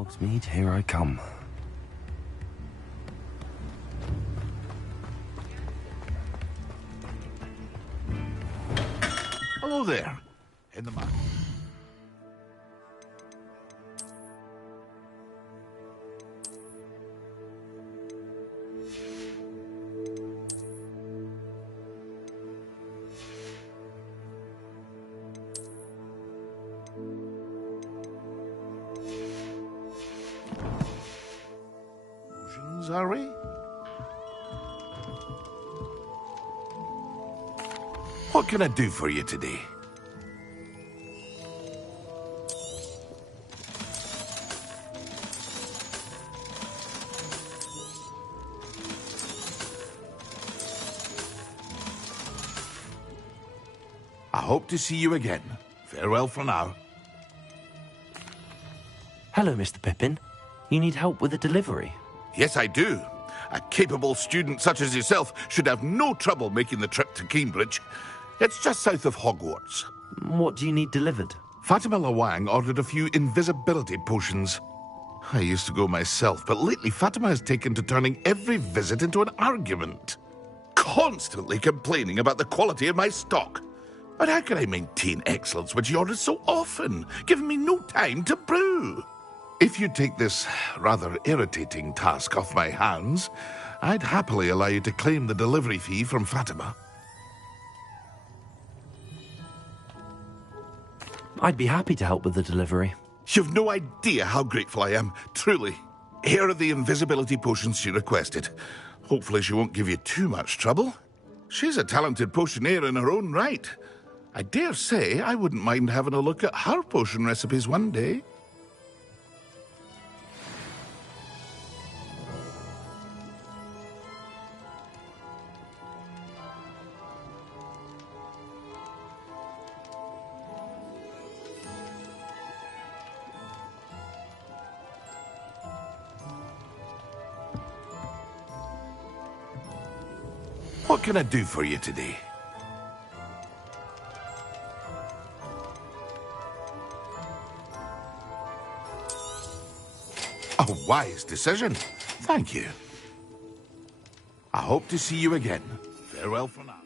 Hogsmeade, here I come. Hello there. In the mine. Are we? What can I do for you today? I hope to see you again. Farewell for now. Hello, Mr. Pippin. You need help with a delivery? Yes, I do. A capable student such as yourself should have no trouble making the trip to Cambridge. It's just south of Hogwarts. What do you need delivered? Fatima Lawang ordered a few invisibility potions. I used to go myself, but lately Fatima has taken to turning every visit into an argument. Constantly complaining about the quality of my stock. But how can I maintain excellence when she orders so often, giving me no time to brew? If you take this rather irritating task off my hands, I'd happily allow you to claim the delivery fee from Fatima. I'd be happy to help with the delivery. You've no idea how grateful I am, truly. Here are the invisibility potions she requested. Hopefully she won't give you too much trouble. She's a talented potioneer in her own right. I dare say I wouldn't mind having a look at her potion recipes one day. What can I do for you today? A wise decision. Thank you. I hope to see you again. Farewell for now.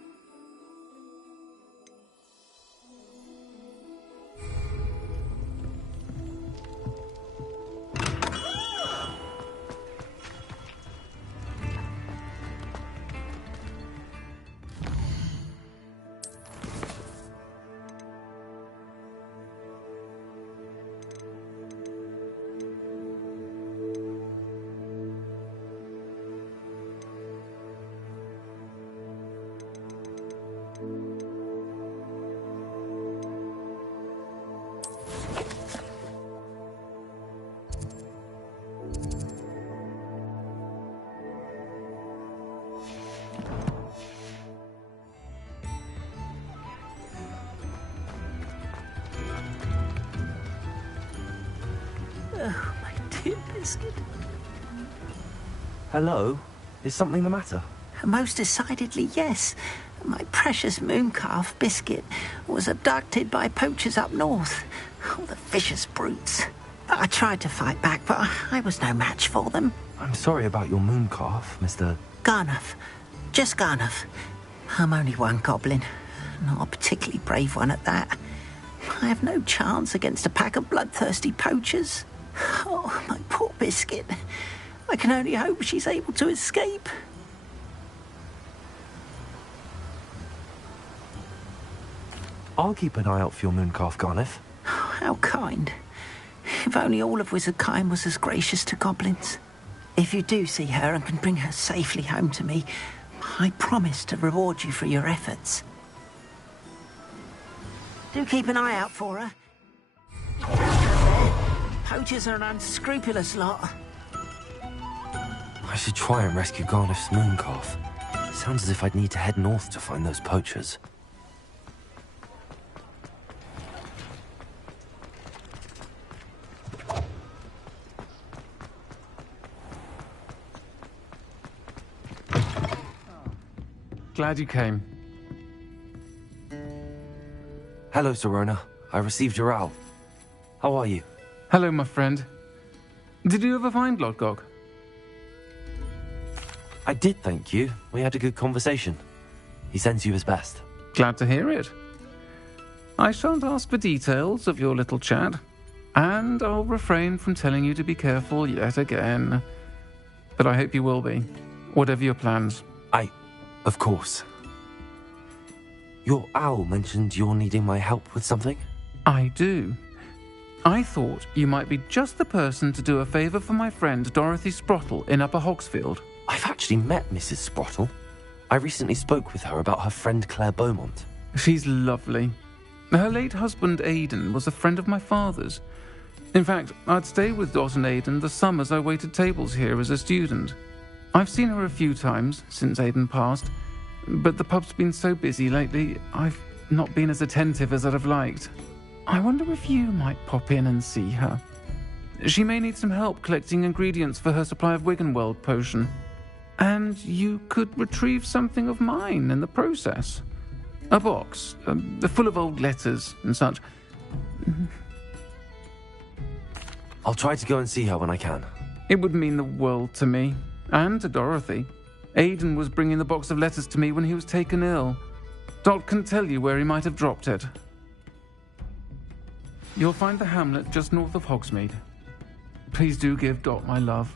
Oh, my dear Biscuit. Hello? Is something the matter? Most decidedly, yes. My precious mooncalf, Biscuit, was abducted by poachers up north. Oh, the vicious brutes. I tried to fight back, but I was no match for them. I'm sorry about your mooncalf, Mr. Garnuff. Just Garnuff. I'm only one goblin. Not a particularly brave one at that. I have no chance against a pack of bloodthirsty poachers. Oh, my poor Biscuit. I can only hope she's able to escape. I'll keep an eye out for your mooncalf, Garniff. How kind. If only all of Wizardkind was as gracious to goblins. If you do see her and can bring her safely home to me, I promise to reward you for your efforts. Do keep an eye out for her. Poachers are an unscrupulous lot. I should try and rescue Garniff's mooncalf. Sounds as if I'd need to head north to find those poachers. Glad you came. Hello, Serona. I received your owl. How are you? Hello, my friend. Did you ever find Lodgok? I did, thank you. We had a good conversation. He sends you his best. Glad to hear it. I shan't ask for details of your little chat, and I'll refrain from telling you to be careful yet again. But I hope you will be, whatever your plans. Of course. Your owl mentioned you're needing my help with something? I do. I thought you might be just the person to do a favour for my friend Dorothy Sprottle in Upper Hogsfield. I've actually met Mrs. Sprottle. I recently spoke with her about her friend Claire Beaumont. She's lovely. Her late husband Aidan was a friend of my father's. In fact, I'd stay with Dot and Aidan the summers I waited tables here as a student. I've seen her a few times since Aidan passed, but the pub's been so busy lately, I've not been as attentive as I'd have liked. I wonder if you might pop in and see her. She may need some help collecting ingredients for her supply of Wiggenweld potion. And you could retrieve something of mine in the process. A box, full of old letters and such. I'll try to go and see her when I can. It would mean the world to me, and to Dorothy. Aidan was bringing the box of letters to me when he was taken ill. Dot can tell you where he might have dropped it. You'll find the hamlet just north of Hogsmeade. Please do give Dot my love.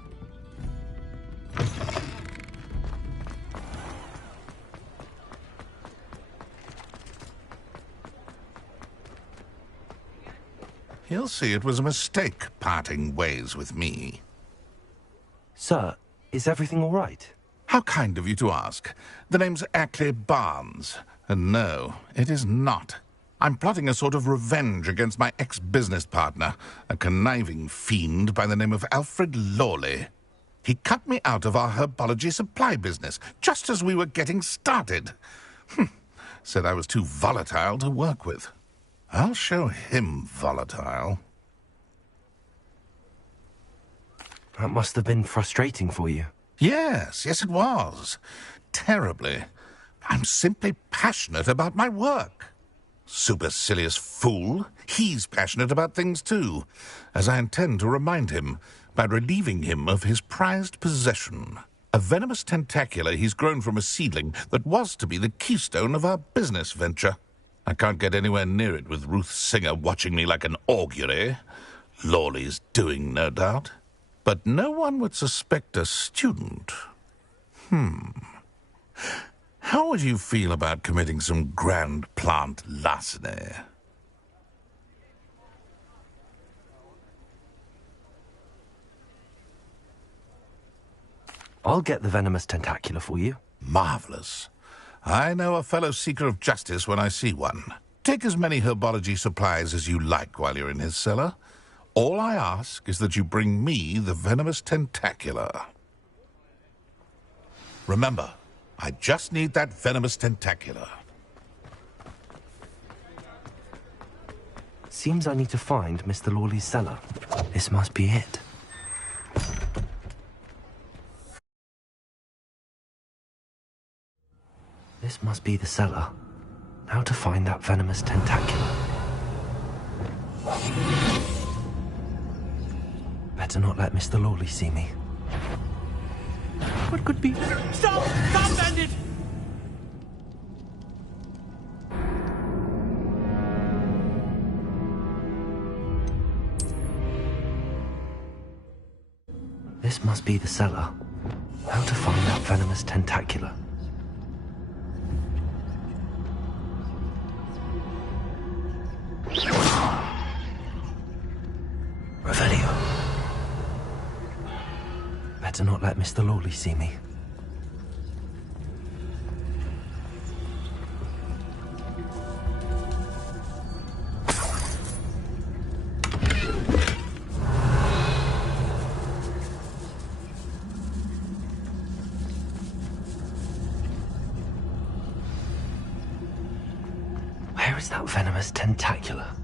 He'll see it was a mistake parting ways with me. Sir, is everything all right? How kind of you to ask. The name's Ackley Barnes. And no, it is not. I'm plotting a sort of revenge against my ex-business partner, a conniving fiend by the name of Alfred Lawley. He cut me out of our herbology supply business, just as we were getting started. Said I was too volatile to work with. I'll show him volatile. That must have been frustrating for you. Yes, it was. Terribly. I'm simply passionate about my work. Supercilious fool. He's passionate about things too, as I intend to remind him by relieving him of his prized possession. A venomous tentacula he's grown from a seedling that was to be the keystone of our business venture. I can't get anywhere near it with Ruth Singer watching me like an augury. Lawley's doing, no doubt. But no one would suspect a student. How would you feel about committing some grand plant larceny? I'll get the venomous tentacula for you. Marvelous. I know a fellow seeker of justice when I see one. Take as many herbology supplies as you like while you're in his cellar. All I ask is that you bring me the venomous tentacula. Remember, I just need that venomous tentacula. Seems I need to find Mr. Lawley's cellar. This must be it. This must be the cellar. Now to find that venomous tentacula. Better not let Mr. Lawley see me. What could be... Stop! Stop, bandit! This must be the cellar. How to find that venomous tentacula. Revelio. Better not let Mr. Lawley see me. Where is that venomous tentacula?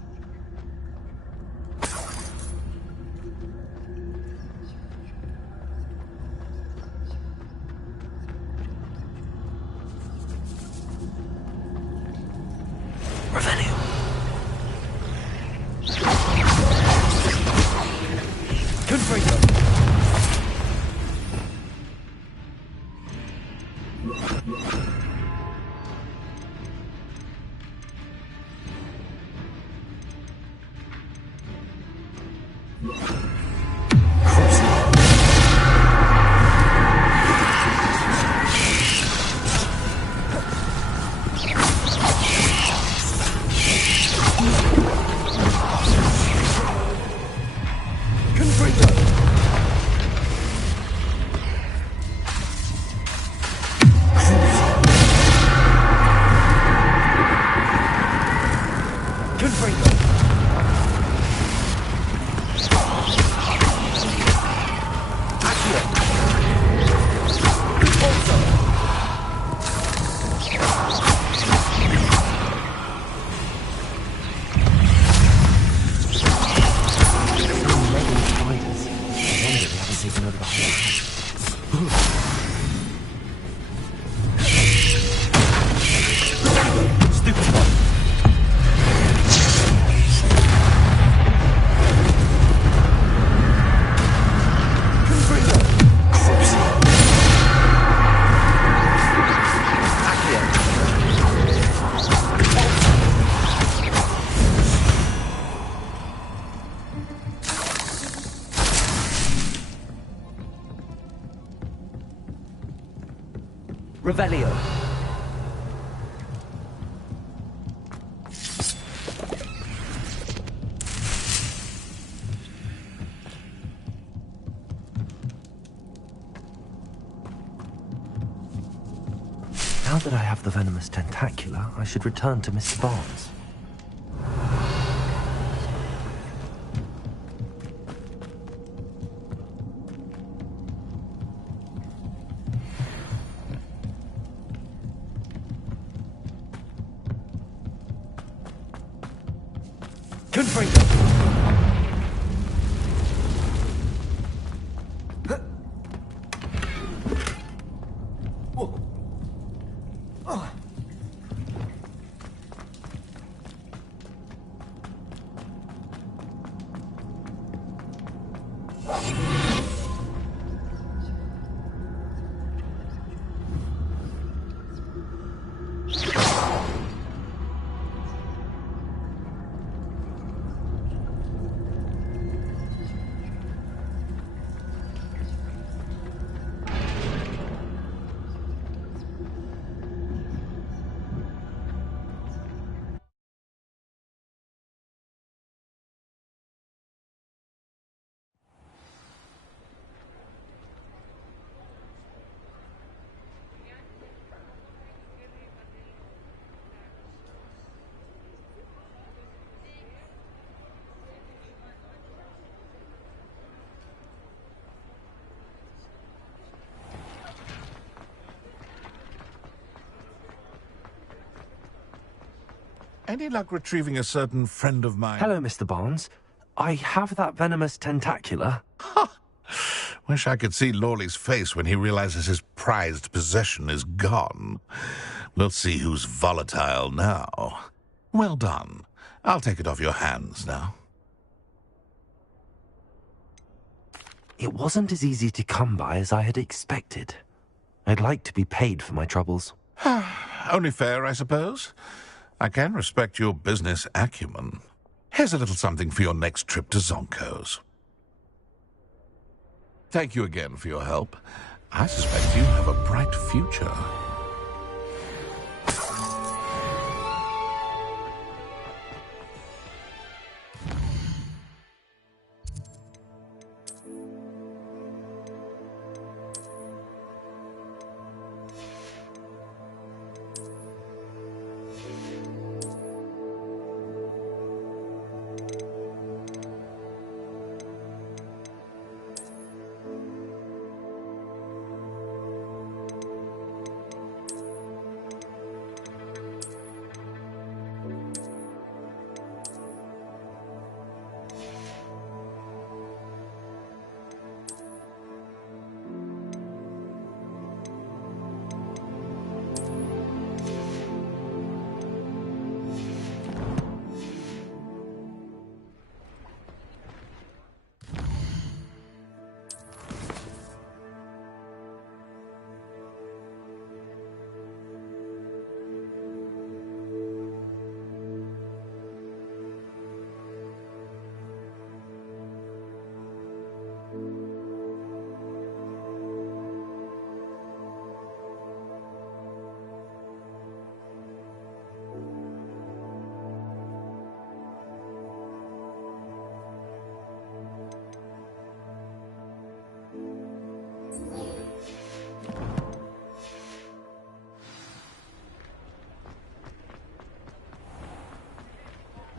Revelio. Confringo. Revelio. Now that I have the venomous tentacula, I should return to Mr. Barnes. Any luck retrieving a certain friend of mine? Hello, Mr. Barnes. I have that venomous tentacula. Wish I could see Lawley's face when he realizes his prized possession is gone. We'll see who's volatile now. Well done. I'll take it off your hands now. It wasn't as easy to come by as I had expected. I'd like to be paid for my troubles. Only fair, I suppose. I can respect your business acumen. Here's a little something for your next trip to Zonko's. Thank you again for your help. I suspect you have a bright future.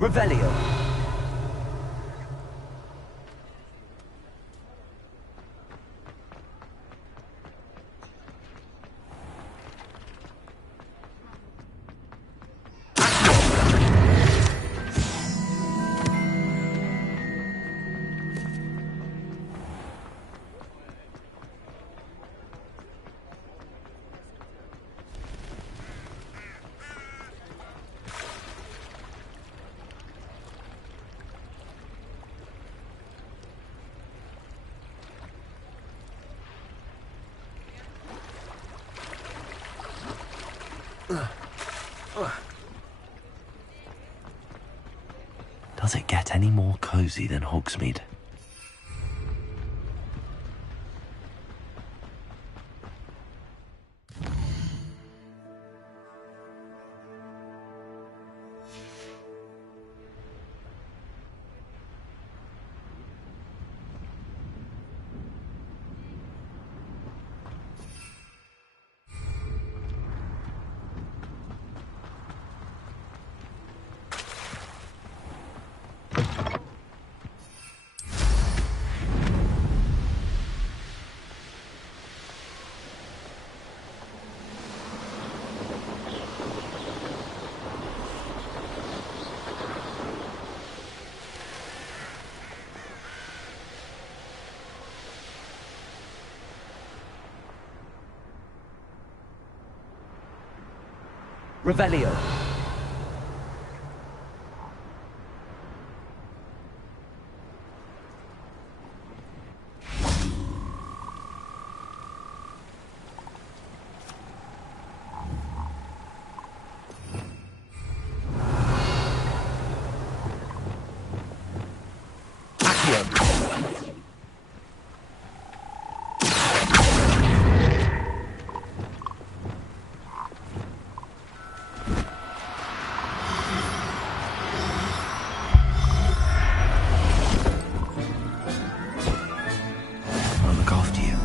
Revelio. Does it get any more cozy than Hogsmeade? Revelio. I'll look after you.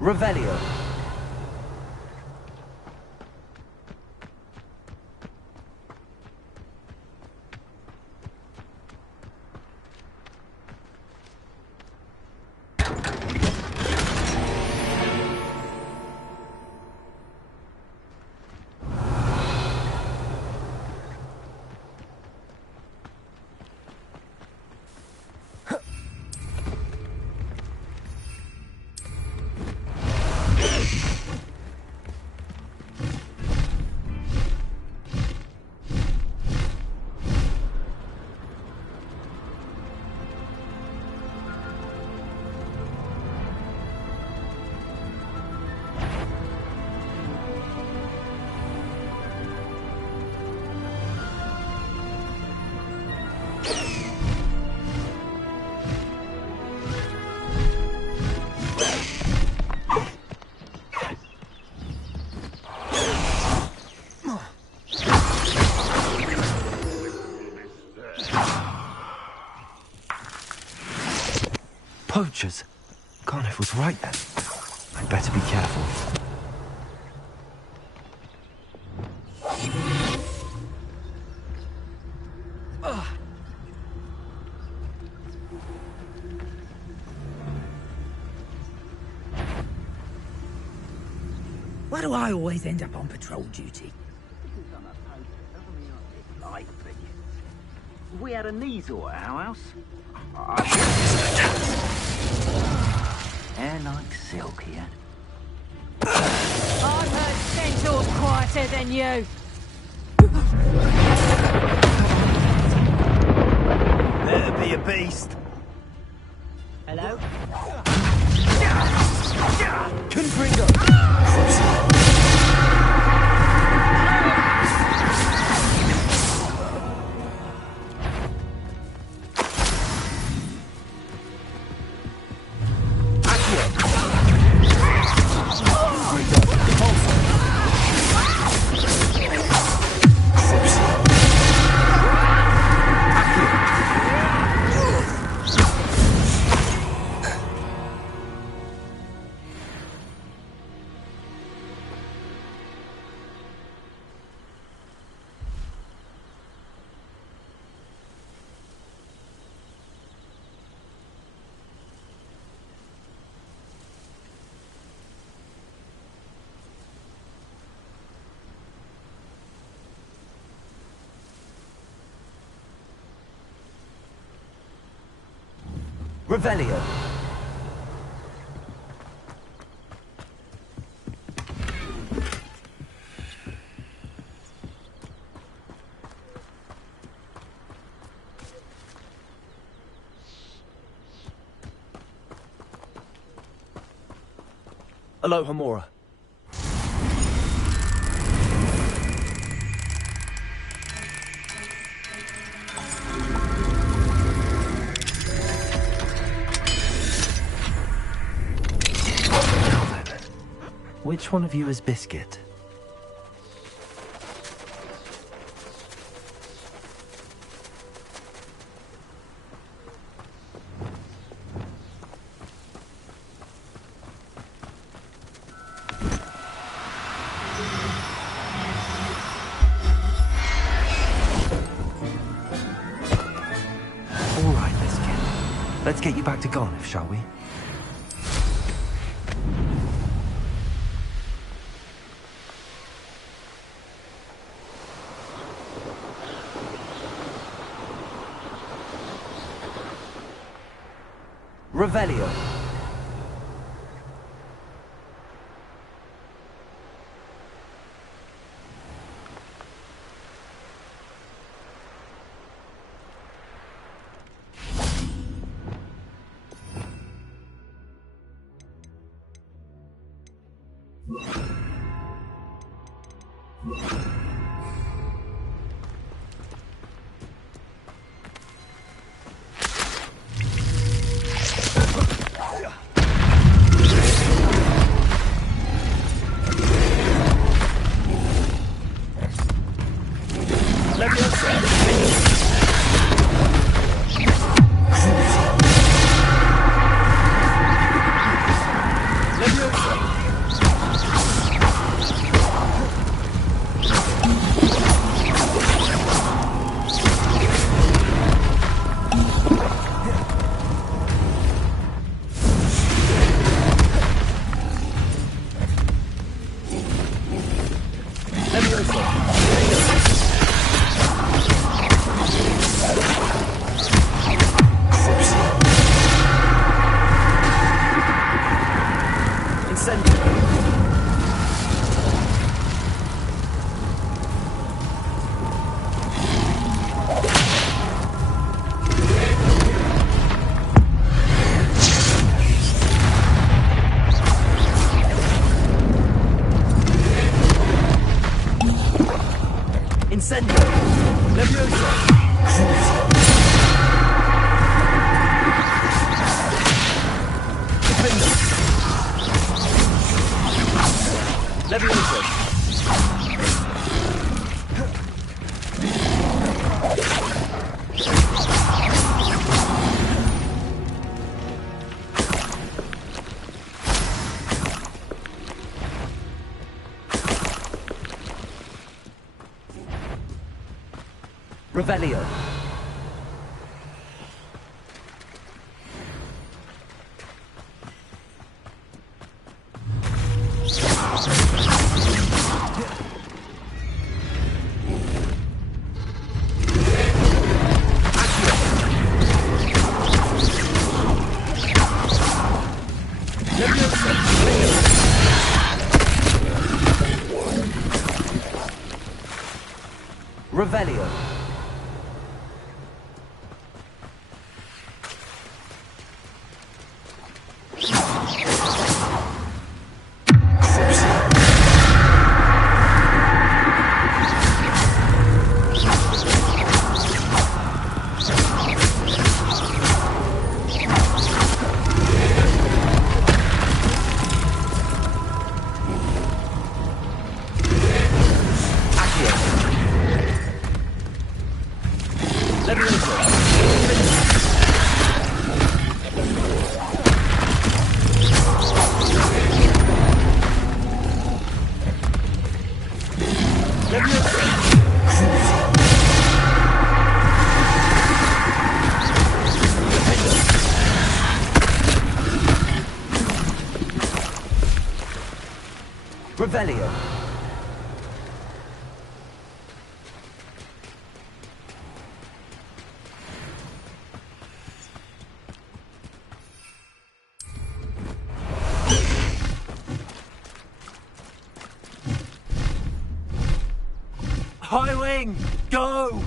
Revelio. Poachers? Garniff was right then. I'd better be careful. Why do I always end up on patrol duty? We had a Neasel at our house. Hair like silk, he had. I've heard centaurs quieter than you. Better be a beast. Hello? Confringo! Revelio. Aloha Mora. Which one of you is Biscuit? All right, Biscuit. Let's get you back to Garniff, shall we? Revelio. Incendio! Leviosa! Defender! Leviosa! Revelio. Revelio. Revelio. Highwing, go!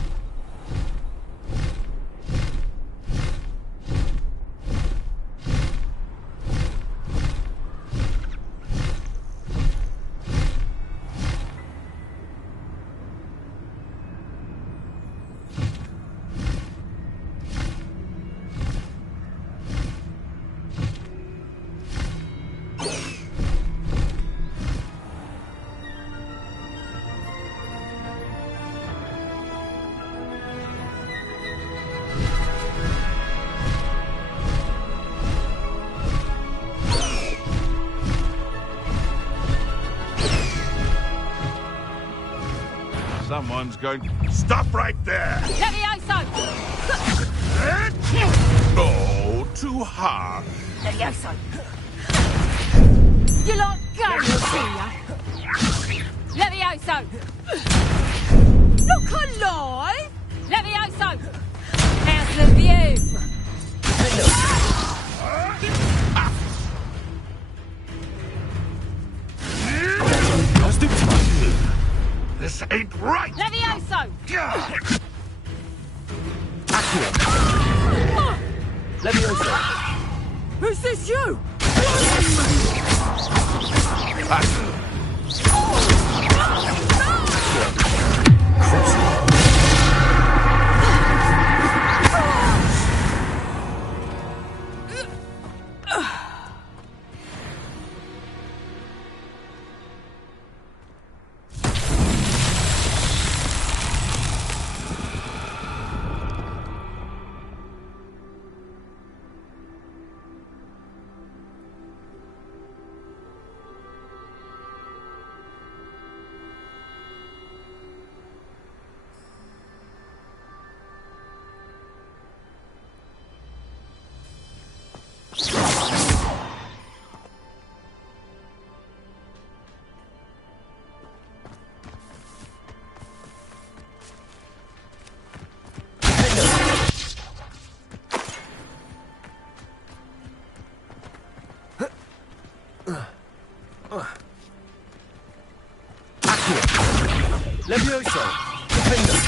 Someone's going... Stop right there! Levioso! Oh, too hard. Levioso! You lot go, see ya! Levioso! Look alive! Levioso! How's the view? This ain't right! Levioso! Levioso. Is this you? Levioso. Defender.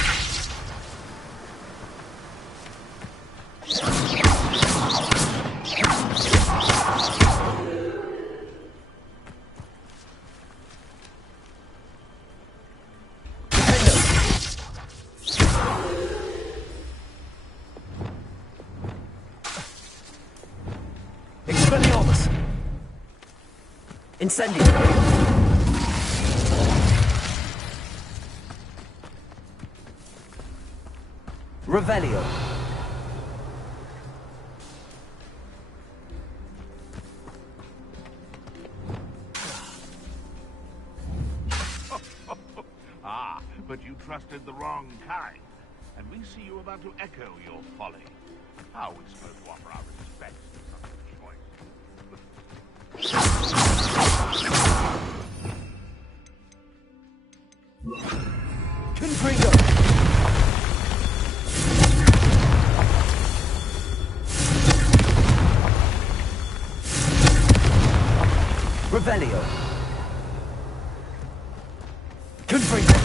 Expelliarmus. Incendio. Revelio. But you trusted the wrong kind. And we see you about to echo your folly. How are we supposed to offer our respects to such a choice? Confringo. Revelio. Confringo.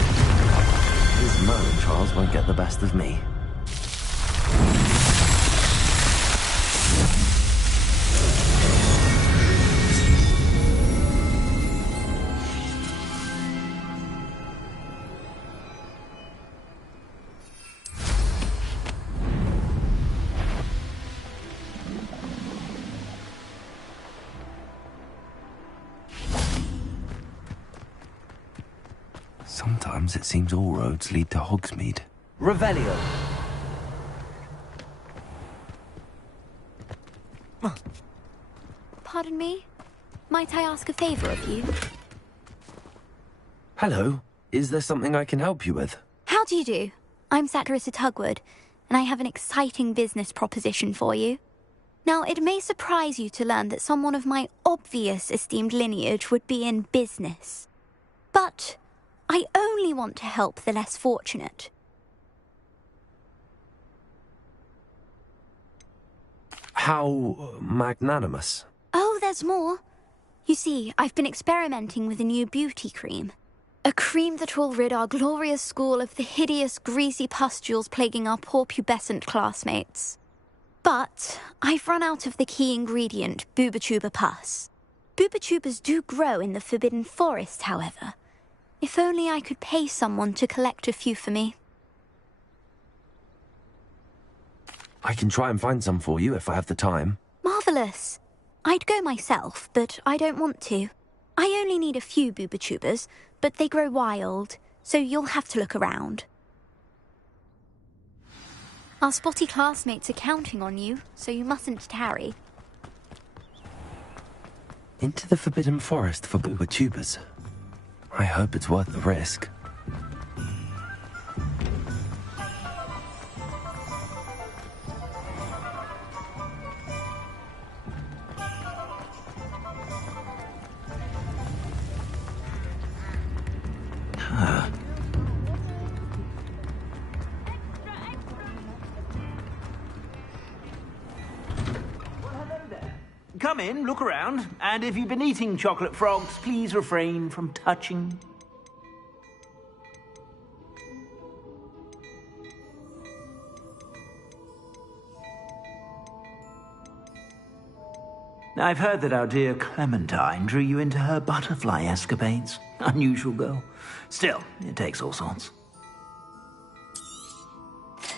His murder trials won't get the best of me. Sometimes it seems all roads lead to Hogsmeade. Revelio. Pardon me? Might I ask a favor of you? Hello. Is there something I can help you with? How do you do? I'm Satirissa Tugwood, and I have an exciting business proposition for you. Now, it may surprise you to learn that someone of my obvious esteemed lineage would be in business. But I only want to help the less fortunate. How magnanimous. Oh, there's more. You see, I've been experimenting with a new beauty cream. A cream that will rid our glorious school of the hideous, greasy pustules plaguing our poor pubescent classmates. But I've run out of the key ingredient, Booba-Tuba pus. Booba-Tubas do grow in the Forbidden Forest, however. If only I could pay someone to collect a few for me. I can try and find some for you if I have the time. Marvellous. I'd go myself, but I don't want to. I only need a few Booba-Tubas, but they grow wild, so you'll have to look around. Our spotty classmates are counting on you, so you mustn't tarry. Into the Forbidden Forest for Booba-Tubas. I hope it's worth the risk. Come in, look around, and if you've been eating chocolate frogs, please refrain from touching. I've heard that our dear Clementine drew you into her butterfly escapades. Unusual girl. Still, it takes all sorts.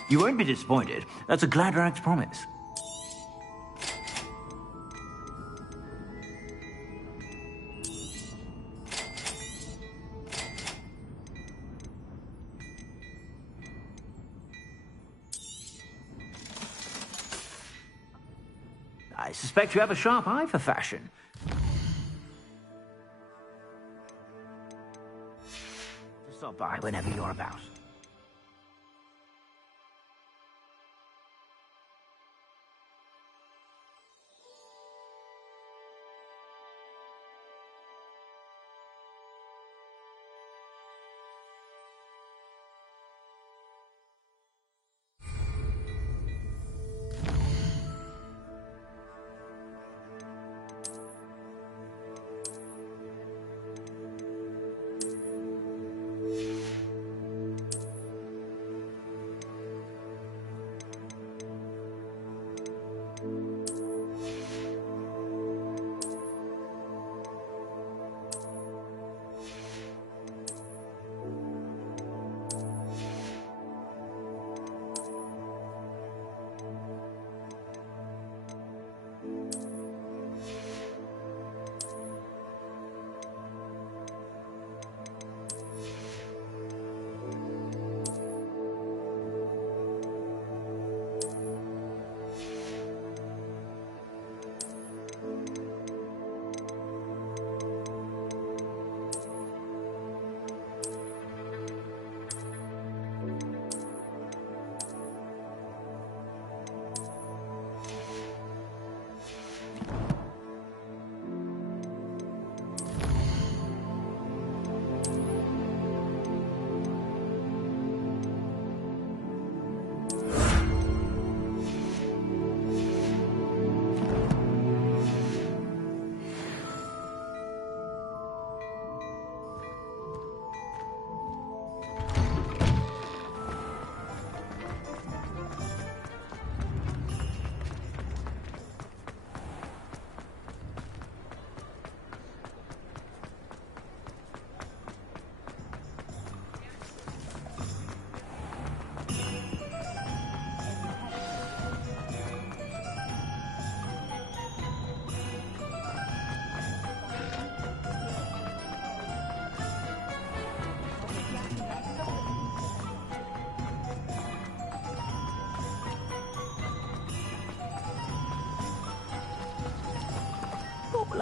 You won't be disappointed. That's a Gladrag's promise. I suspect you have a sharp eye for fashion. Stop by whenever you're about.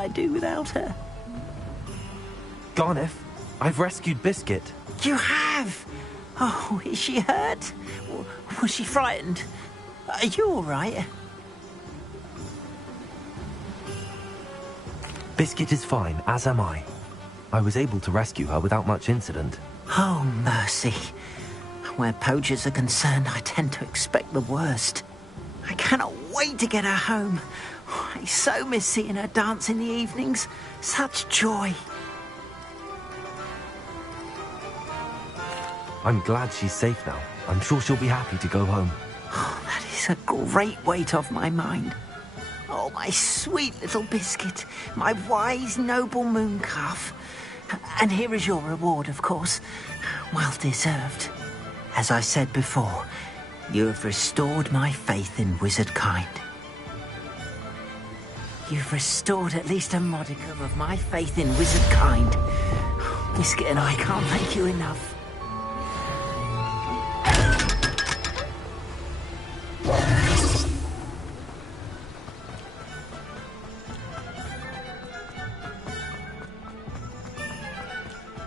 I do without her? Garneth, I've rescued Biscuit. You have? Oh, is she hurt? Was she frightened? Are you all right? Biscuit is fine, as am I. I was able to rescue her without much incident. Oh, mercy. Where poachers are concerned, I tend to expect the worst. I cannot wait to get her home. I so miss seeing her dance in the evenings. Such joy. I'm glad she's safe now. I'm sure she'll be happy to go home. Oh, that is a great weight off my mind. Oh, my sweet little Biscuit, my wise, noble moon calf. And here is your reward, of course. Well deserved. As I said before, you have restored my faith in wizard kind. You've restored at least a modicum of my faith in wizard kind. Biscuit and I can't thank you enough.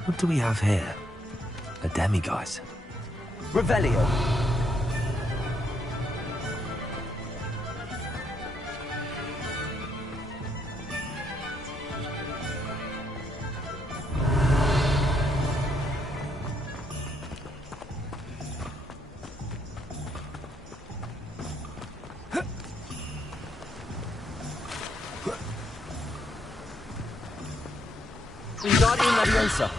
What do we have here? A demiguise. Revelio. Wingardium Leviosa.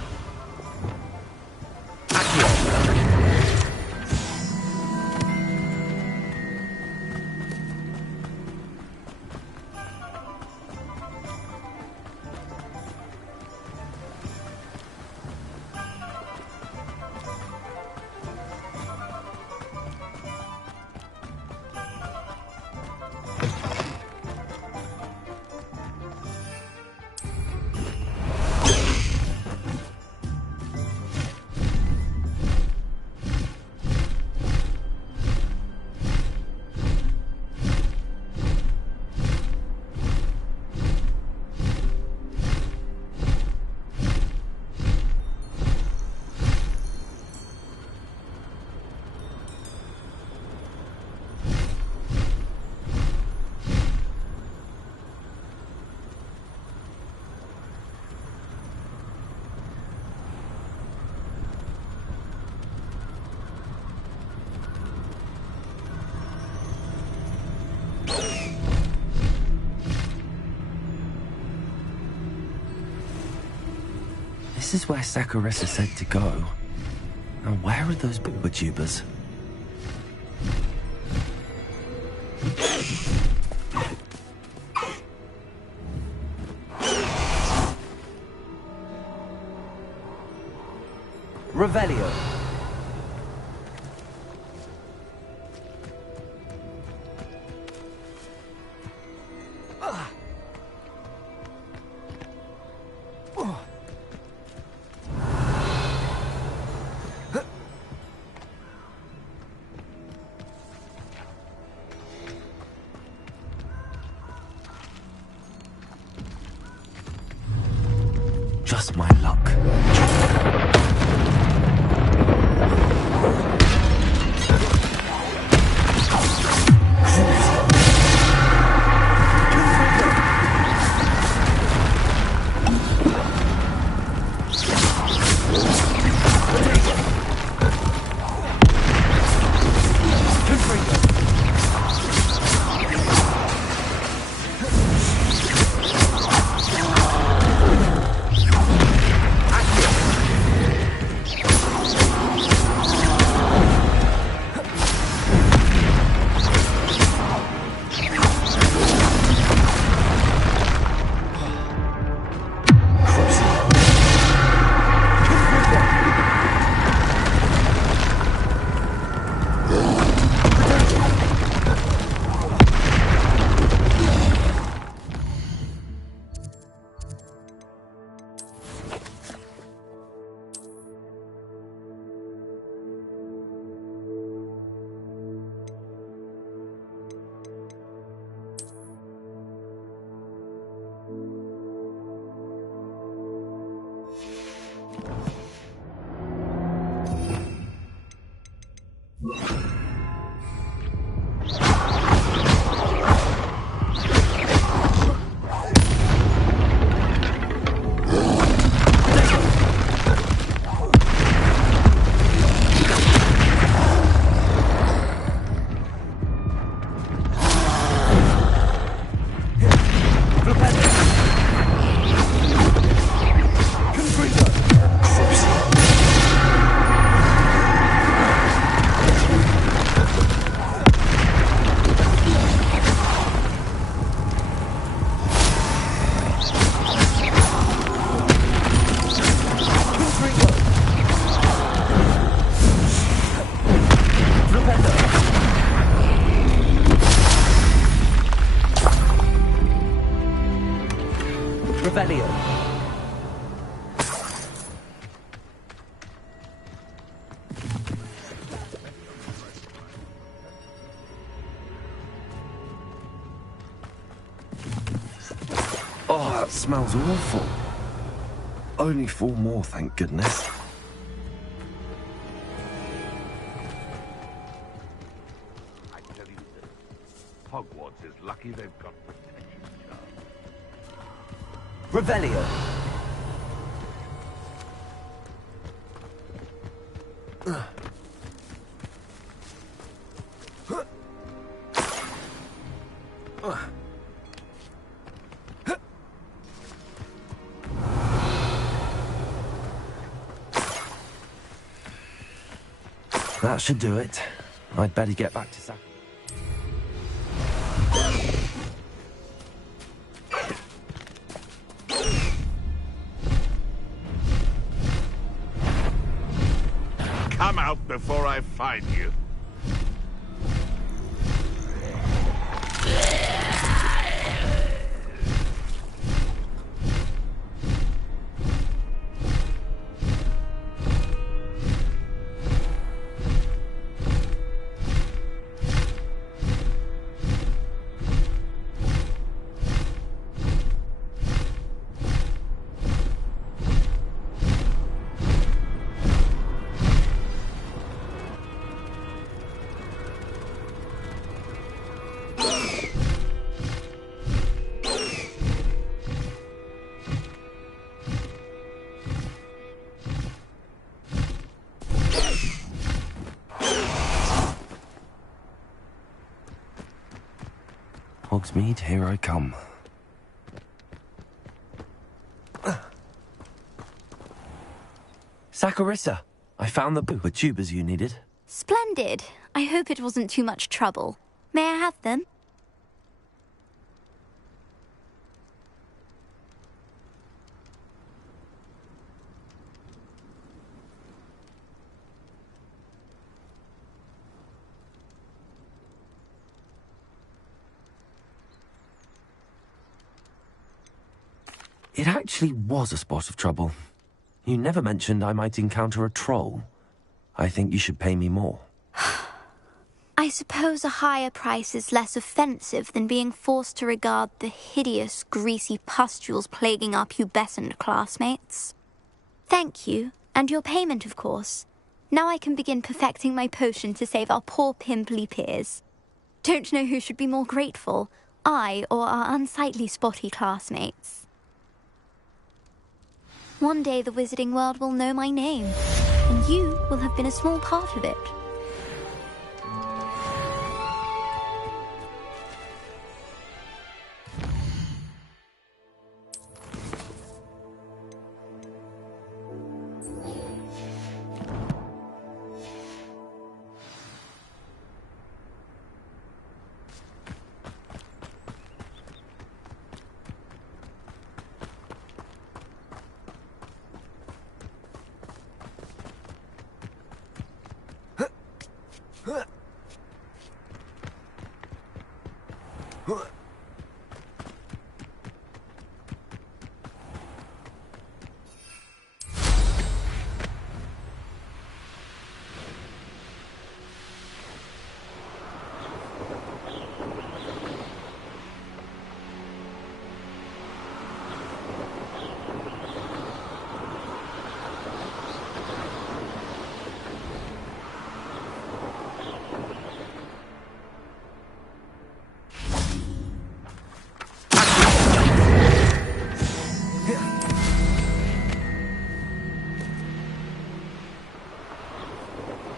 This is where Saccharissa said to go. Now where are those booba-tubers? Revelio. Just my luck. Accio. That smells awful. Only 4 more, thank goodness. I tell you this, Hogwarts is lucky they've got protection charms. Revelio. That should do it. I'd better get back to Sack. Come out before I find you. Hogsmeade, here I come. Saccharissa, I found the tubers you needed. Splendid. I hope it wasn't too much trouble. May I have them? It actually was a spot of trouble. You never mentioned I might encounter a troll. I think you should pay me more. I suppose a higher price is less offensive than being forced to regard the hideous, greasy pustules plaguing our pubescent classmates. Thank you, and your payment, of course. Now I can begin perfecting my potion to save our poor pimply peers. Don't know who should be more grateful, I or our unsightly spotty classmates. One day the wizarding world will know my name, and you will have been a small part of it.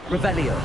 Revelio.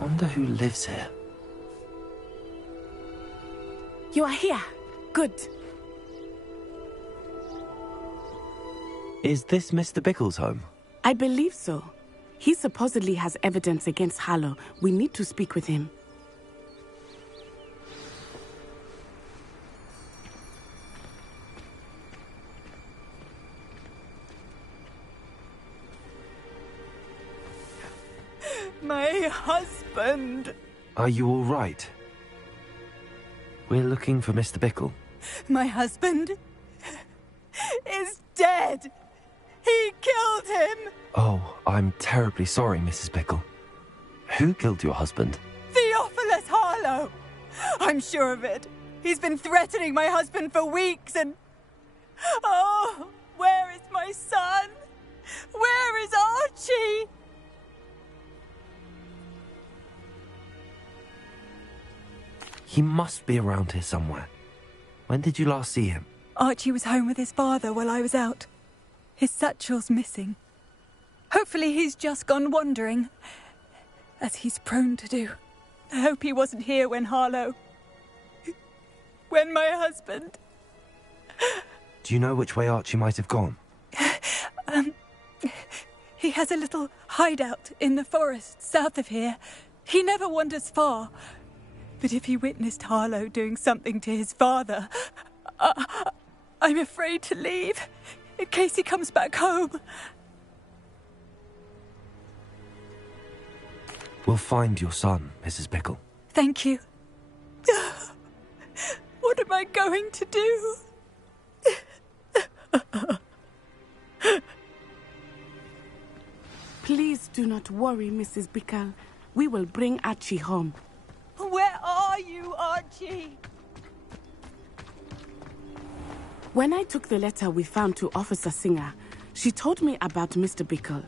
Wonder who lives here. You are here. Good. Is this Mr. Bickle's home? I believe so. He supposedly has evidence against Harlow. We need to speak with him. My husband. Are you all right? We're looking for Mr. Bickle. My husband is dead. He killed him. Oh, I'm terribly sorry, Mrs. Bickle. Who killed your husband? Theophilus Harlow. I'm sure of it. He's been threatening my husband for weeks and... Oh, where is my son? Where is Archie? He must be around here somewhere. When did you last see him? Archie was home with his father while I was out. His satchel's missing. Hopefully he's just gone wandering, as he's prone to do. I hope he wasn't here when Harlow... when my husband... Do you know which way Archie might have gone? He has a little hideout in the forest south of here. He never wanders far. But if he witnessed Harlow doing something to his father, I'm afraid to leave, in case he comes back home. We'll find your son, Mrs. Bickle. Thank you. What am I going to do? Please do not worry, Mrs. Bickle. We will bring Archie home. Where are you, Archie? When I took the letter we found to Officer Singer, she told me about Mr. Bickle.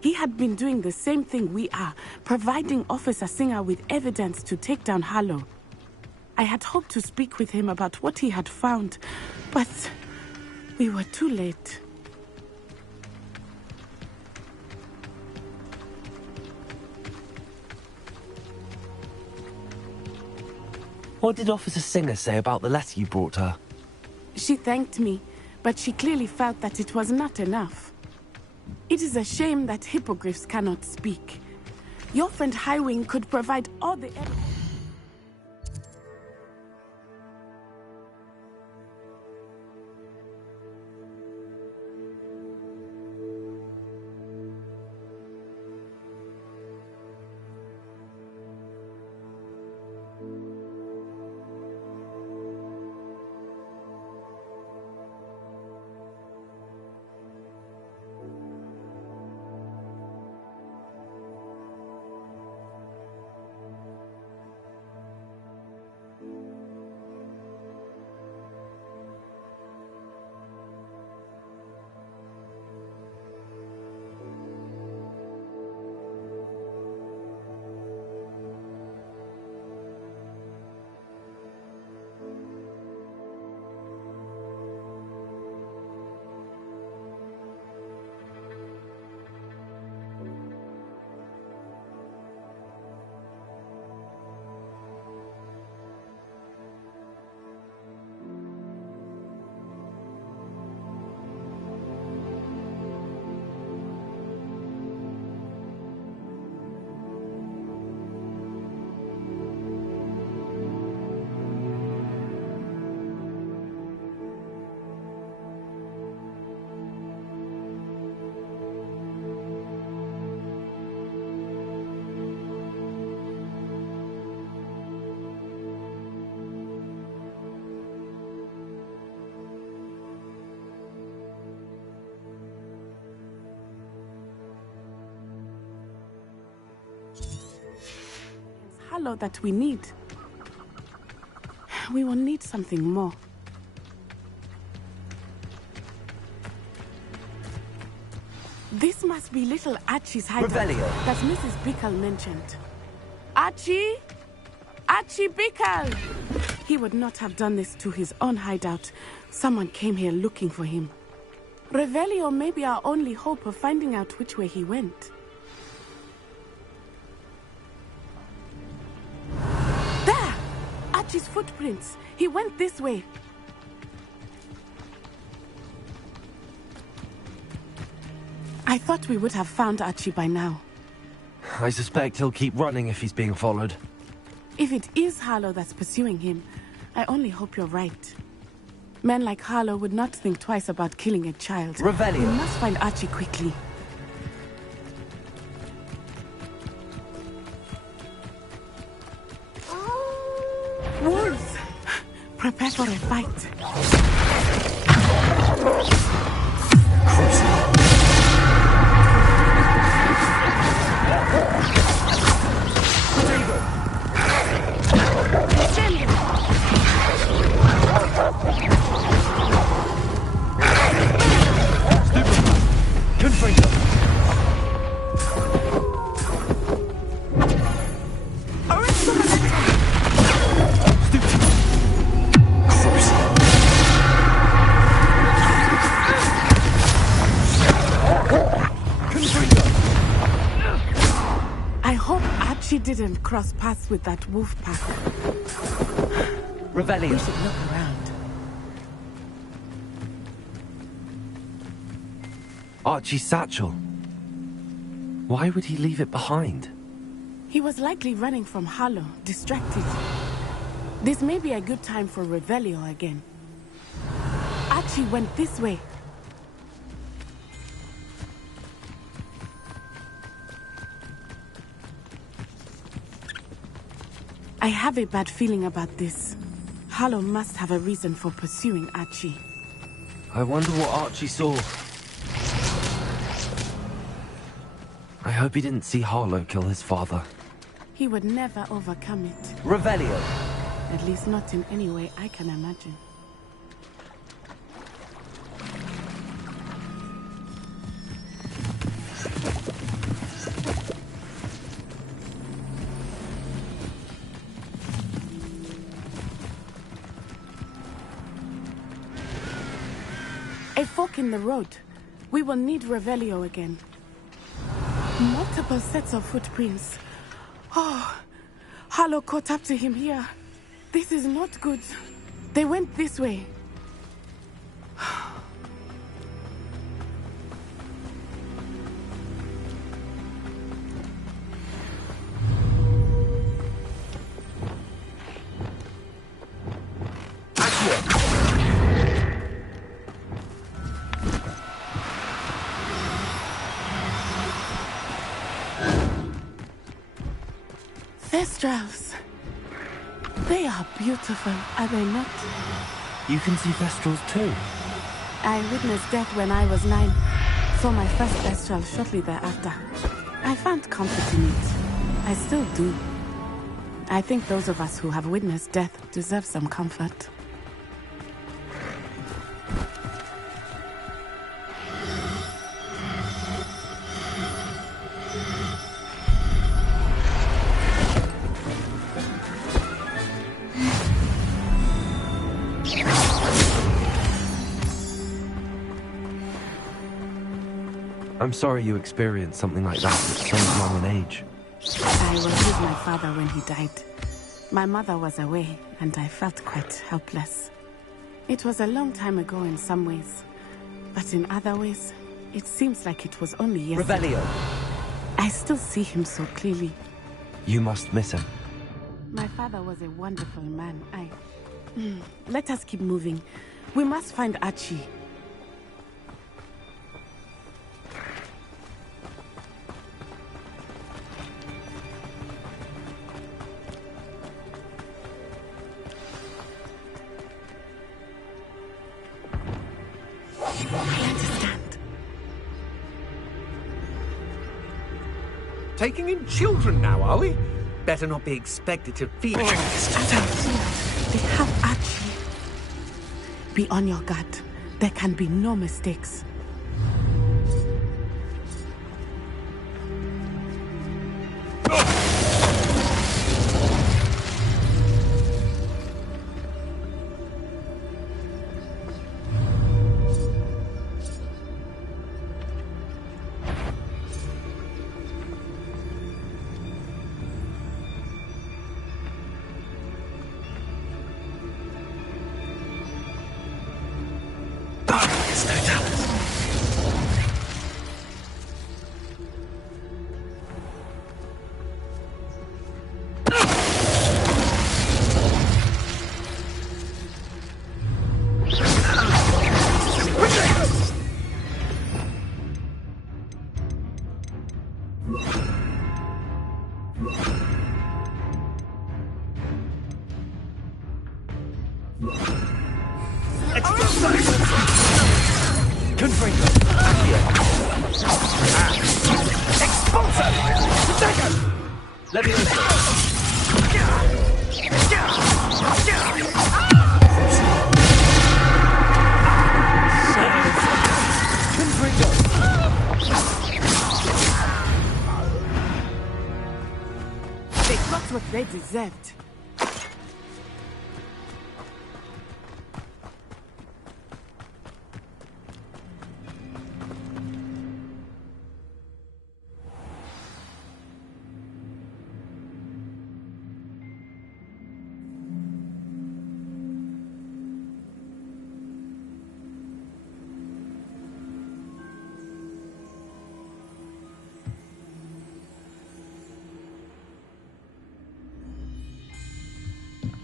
He had been doing the same thing we are, providing Officer Singer with evidence to take down Harlow. I had hoped to speak with him about what he had found, but we were too late. What did Officer Singer say about the letter you brought her? She thanked me, but she clearly felt that it was not enough. It is a shame that hippogriffs cannot speak. Your friend Highwing could provide all the evidence. Harlow that we need. We will need something more. This must be little Archie's hideout Revelio. that Mrs. Bickle mentioned. Archie? Archie Bickle! He would not have done this to his own hideout. Someone came here looking for him. Revelio may be our only hope of finding out which way he went. Archie's footprints. He went this way. I thought we would have found Archie by now. I suspect he'll keep running if he's being followed. If it is Harlow that's pursuing him, I only hope you're right. Men like Harlow would not think twice about killing a child. Revelio. We must find Archie quickly. Wolves! Prepare for a fight. I hope Archie didn't cross paths with that wolf pack. Revelio. We should look around. Archie's satchel. Why would he leave it behind? He was likely running from Harlow, distracted. This may be a good time for Revelio again. Archie went this way. I have a bad feeling about this. Harlow must have a reason for pursuing Archie. I wonder what Archie saw. I hope he didn't see Harlow kill his father. He would never overcome it. Revelio. At least not in any way I can imagine. A fork in the road. We will need Revelio again. Multiple sets of footprints. Oh, Harlow caught up to him here. This is not good. They went this way. Thestrals. They are beautiful, are they not? You can see Thestrals too. I witnessed death when I was 9. Saw my first Thestral shortly thereafter. I found comfort in it. I still do. I think those of us who have witnessed death deserve some comfort. I'm sorry you experienced something like that at so young an age. I was with my father when he died. My mother was away, and I felt quite helpless. It was a long time ago in some ways, but in other ways, it seems like it was only yesterday. Revelio. I still see him so clearly. You must miss him. My father was a wonderful man. Let us keep moving. We must find Archie. Taking in children now, are we? Better not be expected to feed. They have Archie. Be on your guard. There can be no mistakes. Confringo. Accio. Expulso. Protego. Levioso. Confringo. They got what they deserved.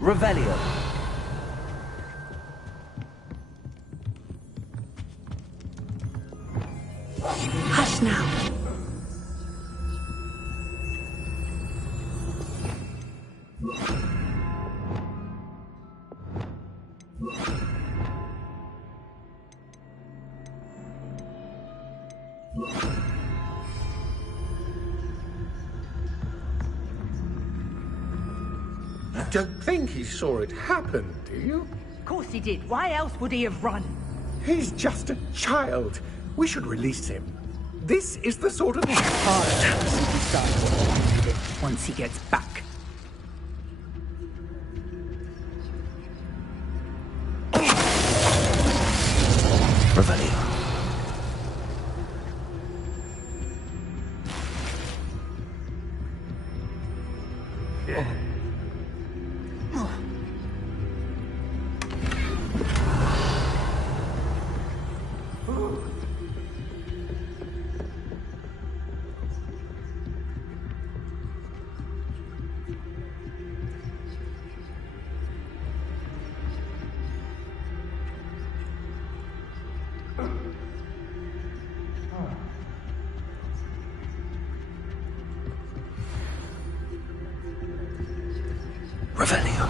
Revelio. Hush now. Don't think he saw it happen, do you? Of course he did. Why else would he have run? He's just a child. We should release him. This is the sort of... Decide what to do with him once he gets back. Revelio. Revelio.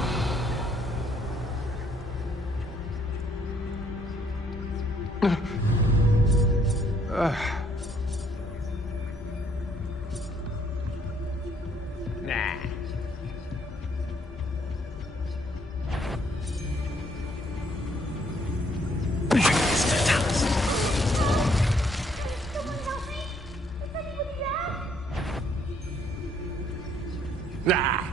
Nah. Ah!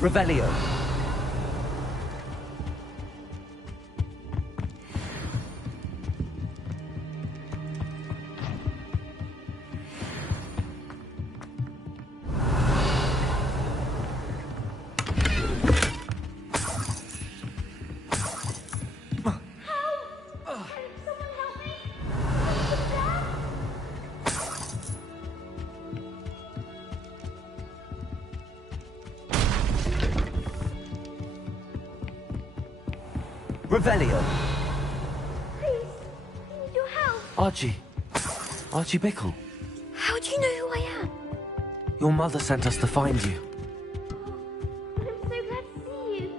Revelio. Revelio. Please, I need your help. Archie. Archie Bickle. How do you know who I am? Your mother sent us to find you. I'm so glad to see you.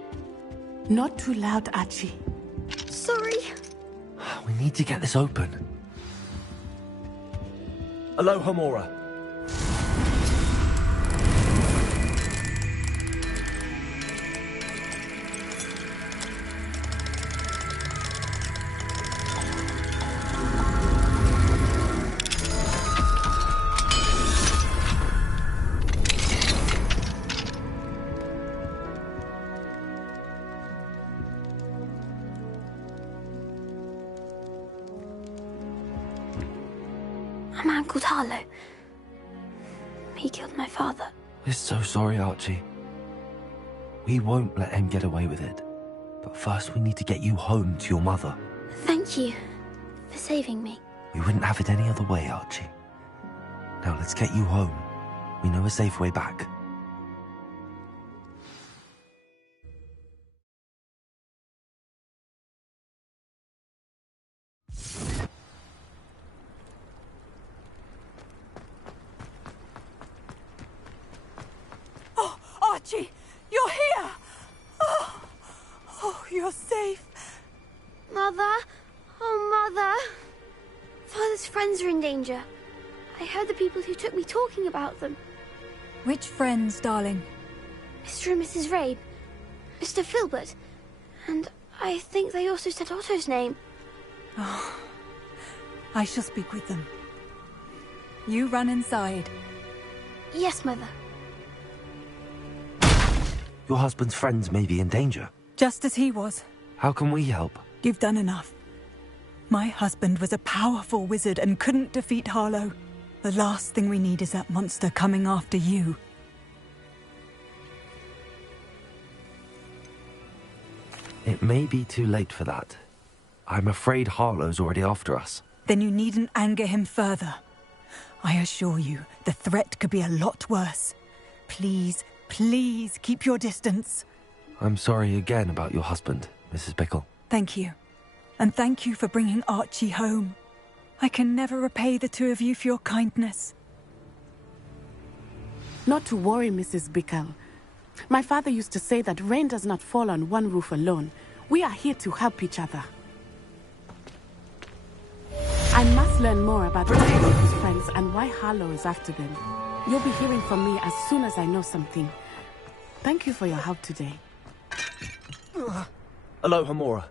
Not too loud, Archie. Sorry. We need to get this open. Aloha Mora. A man called Harlow. He killed my father. We're so sorry, Archie. We won't let him get away with it. But first we need to get you home to your mother. Thank you for saving me. We wouldn't have it any other way, Archie. Now let's get you home. We know a safe way back. Oh, Archie! You're here! Oh, you're safe. Mother? Oh, Mother. Father's friends are in danger. I heard the people who took me talking about them. Which friends, darling? Mr. and Mrs. Rabe, Mr. Filbert, and I think they also said Otto's name. Oh, I shall speak with them. You run inside. Yes, Mother. Your husband's friends may be in danger. Just as he was. How can we help? You've done enough. My husband was a powerful wizard and couldn't defeat Harlow. The last thing we need is that monster coming after you. It may be too late for that. I'm afraid Harlow's already after us. Then you needn't anger him further. I assure you, the threat could be a lot worse. Please, please keep your distance. I'm sorry again about your husband, Mrs. Bickle. Thank you. And thank you for bringing Archie home. I can never repay the two of you for your kindness. Not to worry, Mrs. Bickle. My father used to say that rain does not fall on one roof alone. We are here to help each other. I must learn more about his friends and why Harlow is after them. You'll be hearing from me as soon as I know something. Thank you for your help today. Hello, Homora.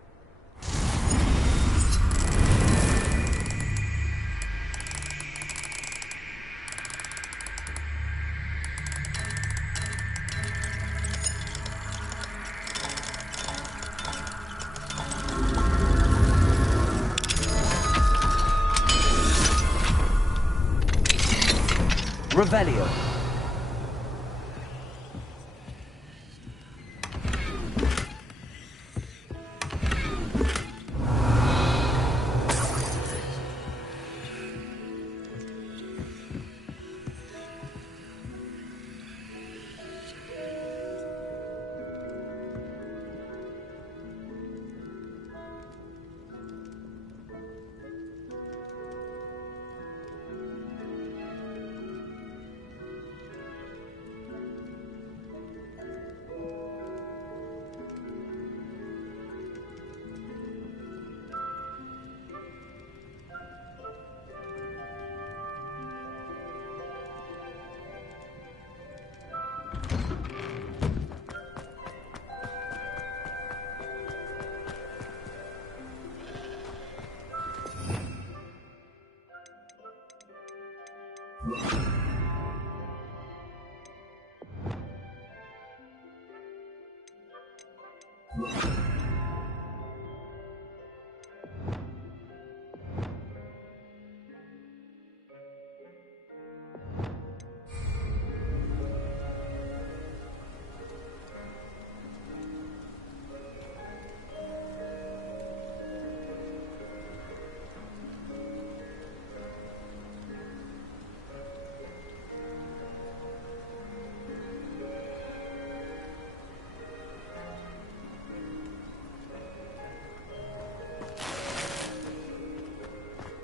Revelio.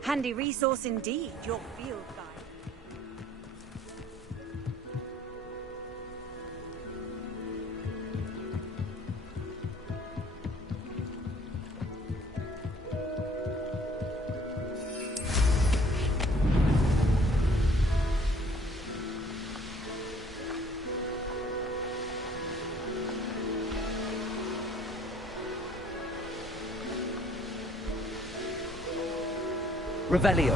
Handy resource indeed, your field guide. Revelio.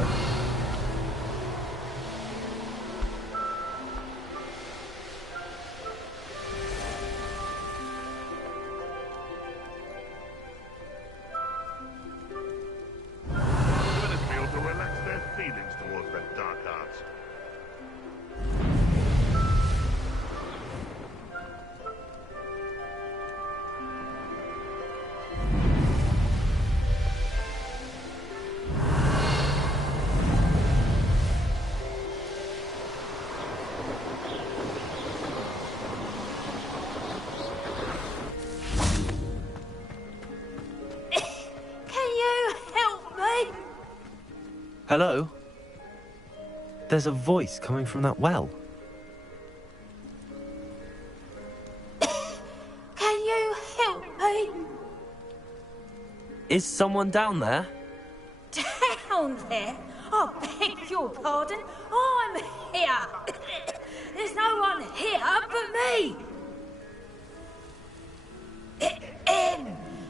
Women feel to relax their feelings towards the dark arts. Hello? There's a voice coming from that well. Can you help me? Is someone down there? Down there? I beg your pardon. I'm here. There's no one here but me.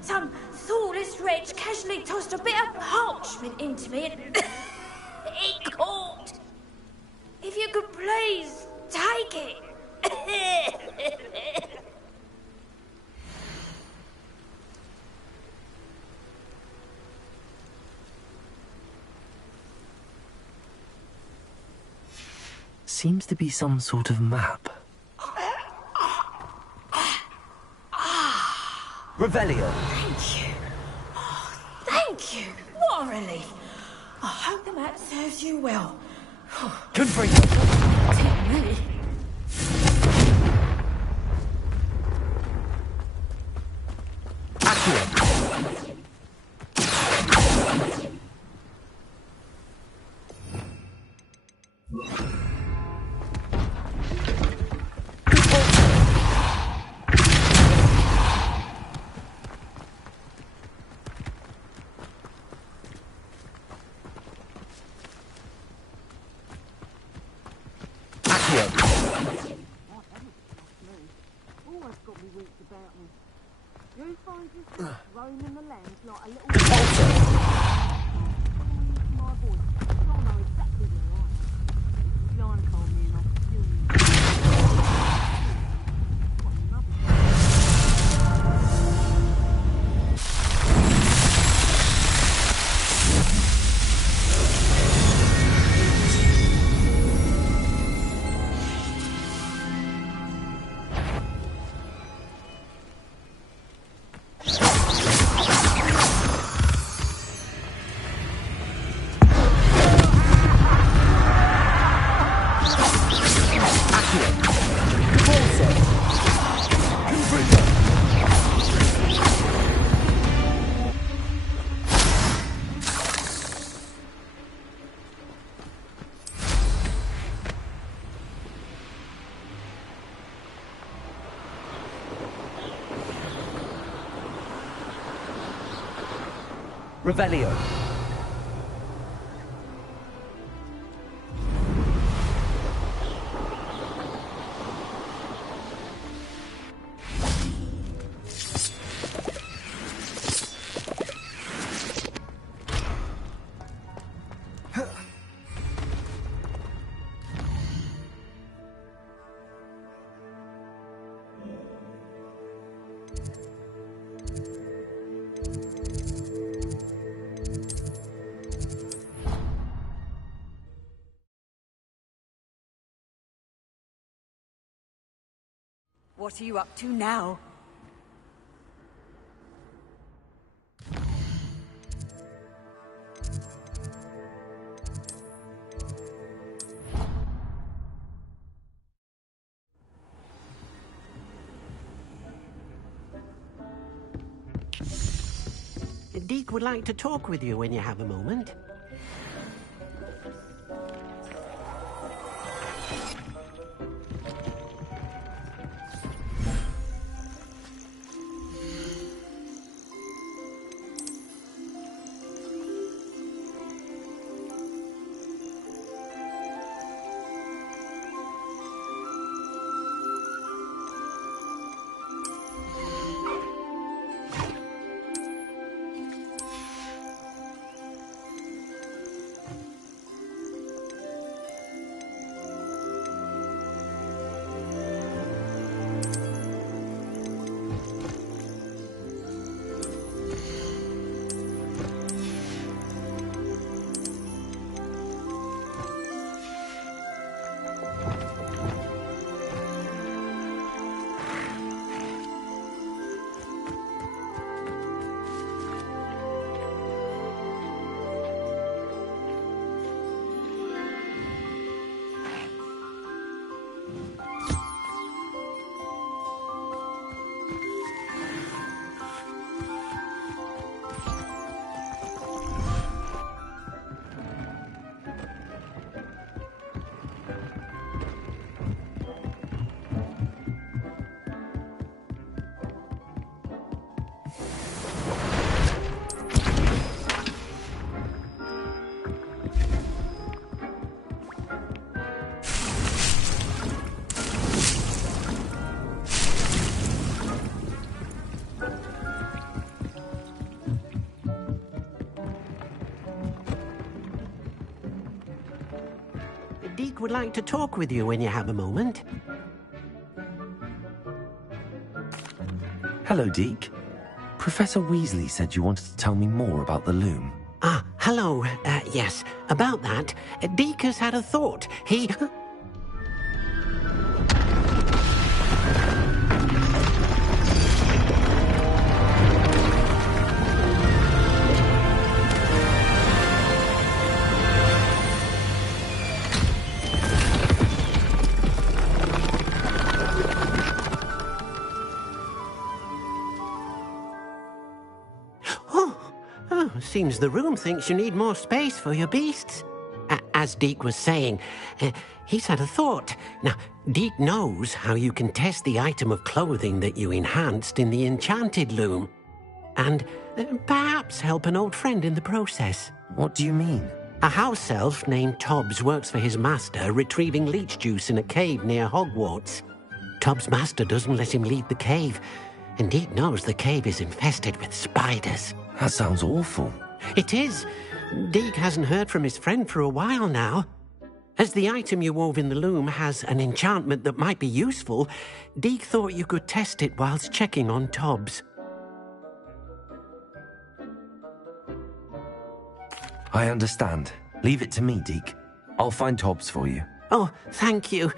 Some thoughtless wretch casually tossed a bit of parchment into me and it caught. If you could please take it. Seems to be some sort of map. Revelio. Thank you. Oh, thank you. What a relief. I hope the map serves you well. Confringo. Tell me. You find yourself roaming the land like a little... My voice. I know exactly where I am. Line called me and I could feel you. Revelio. What are you up to now? Deek would like to talk with you when you have a moment. Deek would like to talk with you when you have a moment. Hello, Deke. Professor Weasley said you wanted to tell me more about the loom. Ah, hello. Yes, about that. Deek has had a thought. He... Seems the room thinks you need more space for your beasts. As Deek was saying, he's had a thought. Now, Deek knows how you can test the item of clothing that you enhanced in the enchanted loom. And perhaps help an old friend in the process. What do you mean? A house elf named Tobbs works for his master, retrieving leech juice in a cave near Hogwarts. Tobbs' master doesn't let him leave the cave, and Deek knows the cave is infested with spiders. That sounds awful. It is. Deek hasn't heard from his friend for a while now. As the item you wove in the loom has an enchantment that might be useful, Deek thought you could test it whilst checking on Tobbs. I understand. Leave it to me, Deke. I'll find Tobbs for you. Oh, thank you.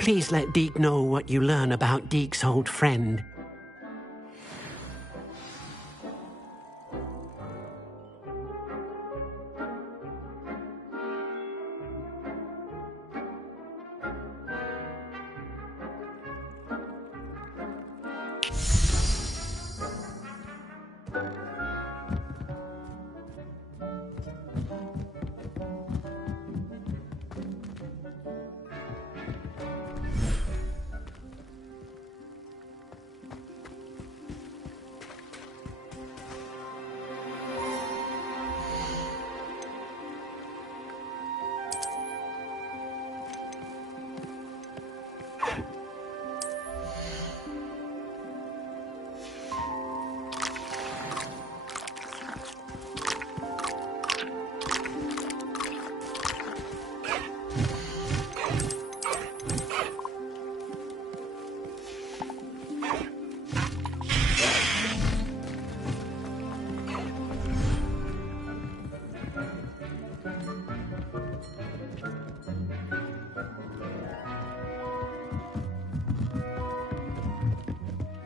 Please let Deek know what you learn about Deek's old friend.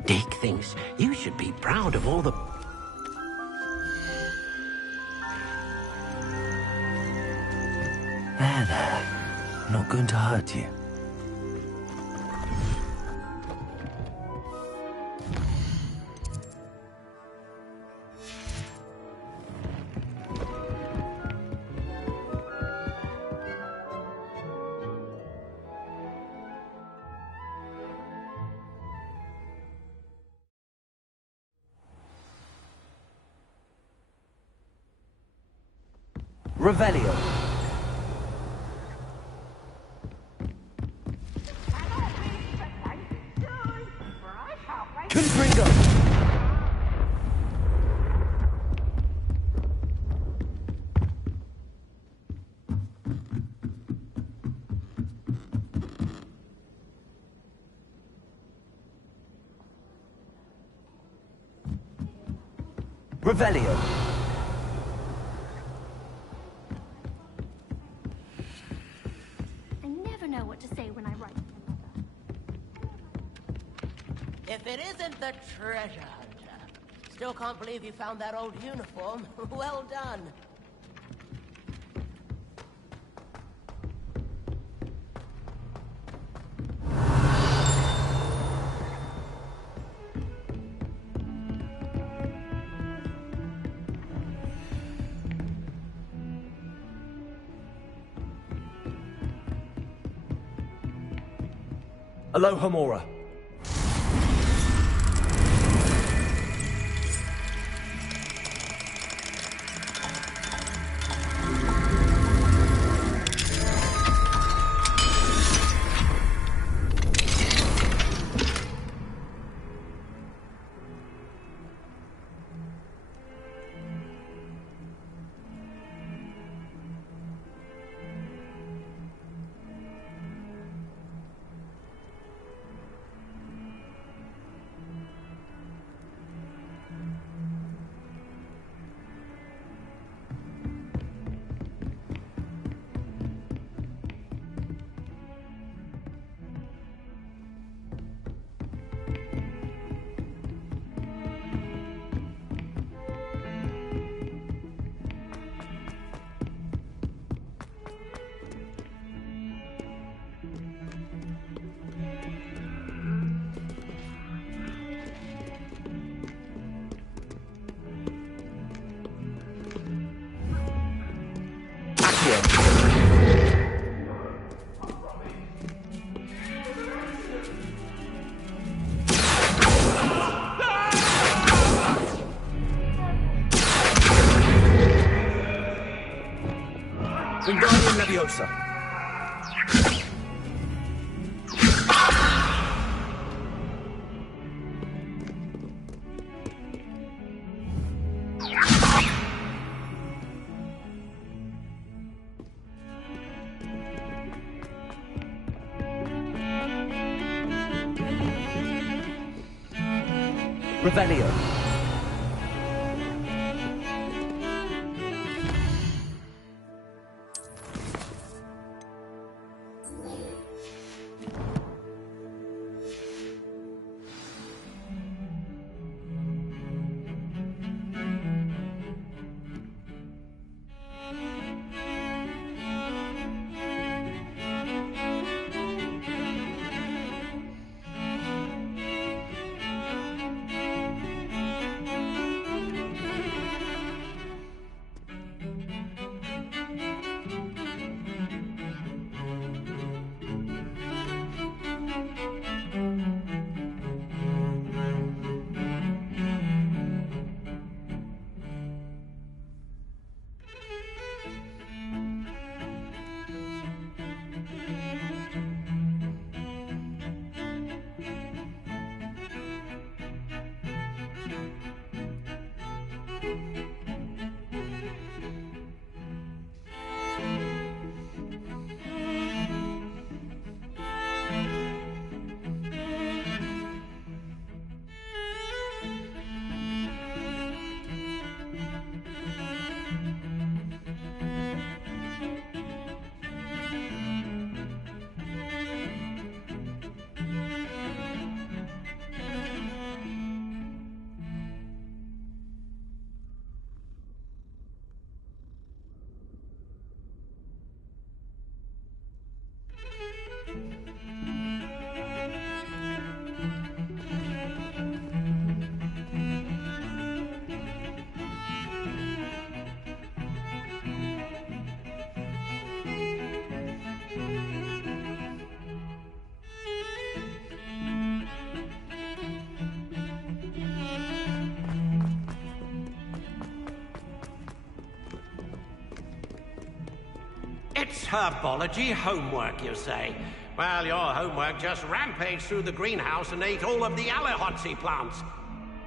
Deek thinks you should be proud of all the... There. I'm not going to hurt you. Revelio. Confringo. Revelio. I never know what to say when I write to my mother. If it isn't the treasure hunter. Still can't believe you found that old uniform. Well done. Alohomora. Wingardium Leviosa. Revelio. It's herbology homework, you say? Well, your homework just rampaged through the greenhouse and ate all of the Alehotzi plants.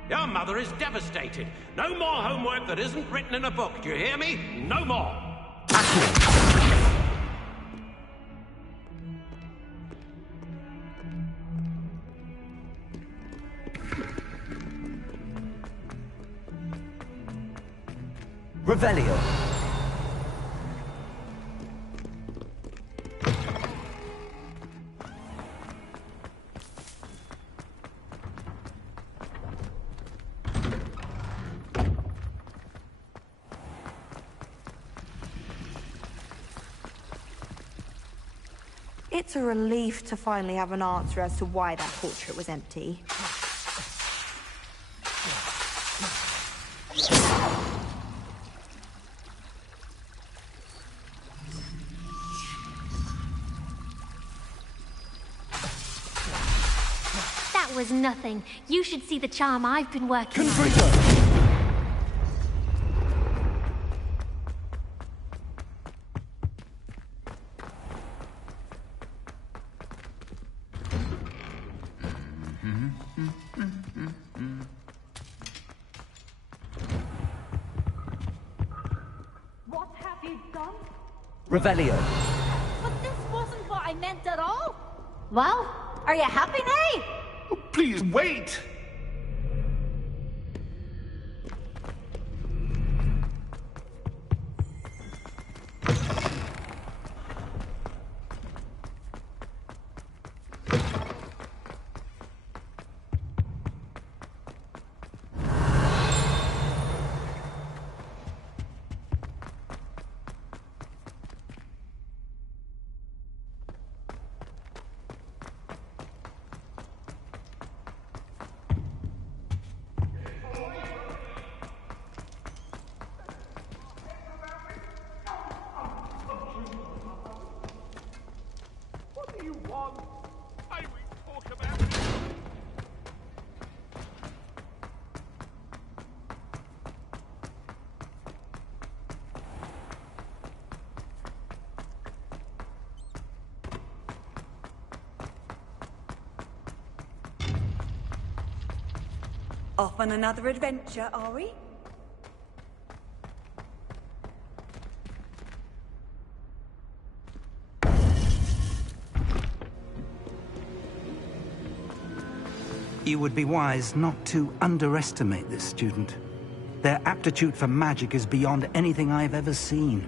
Your mother is devastated. No more homework that isn't written in a book, do you hear me? No more! Revelio. It's a relief to finally have an answer as to why that portrait was empty. That was nothing. You should see the charm I've been working on. What have you done? Revelio. But this wasn't what I meant at all. Well, are you happy now? Oh, please, wait! Off on another adventure, are we? You would be wise not to underestimate this student. Their aptitude for magic is beyond anything I've ever seen,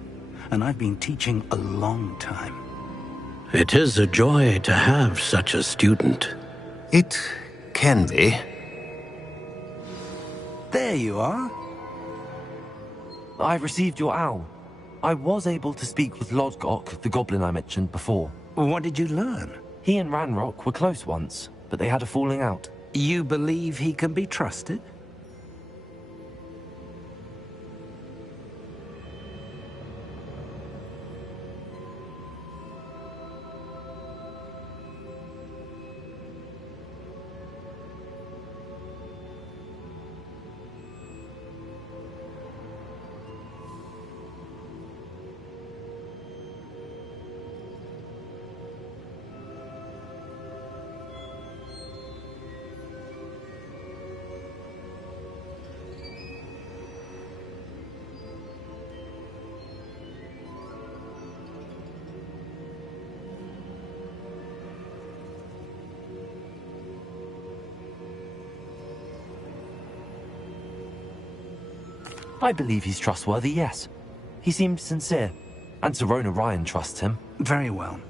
and I've been teaching a long time. It is a joy to have such a student. It can be. There you are. I received your owl. I was able to speak with Lodgok, the goblin I mentioned before. What did you learn? He and Ranrock were close once, but they had a falling out. You believe he can be trusted? I believe he's trustworthy, yes. He seemed sincere, and Sirona Ryan trusts him. Very well.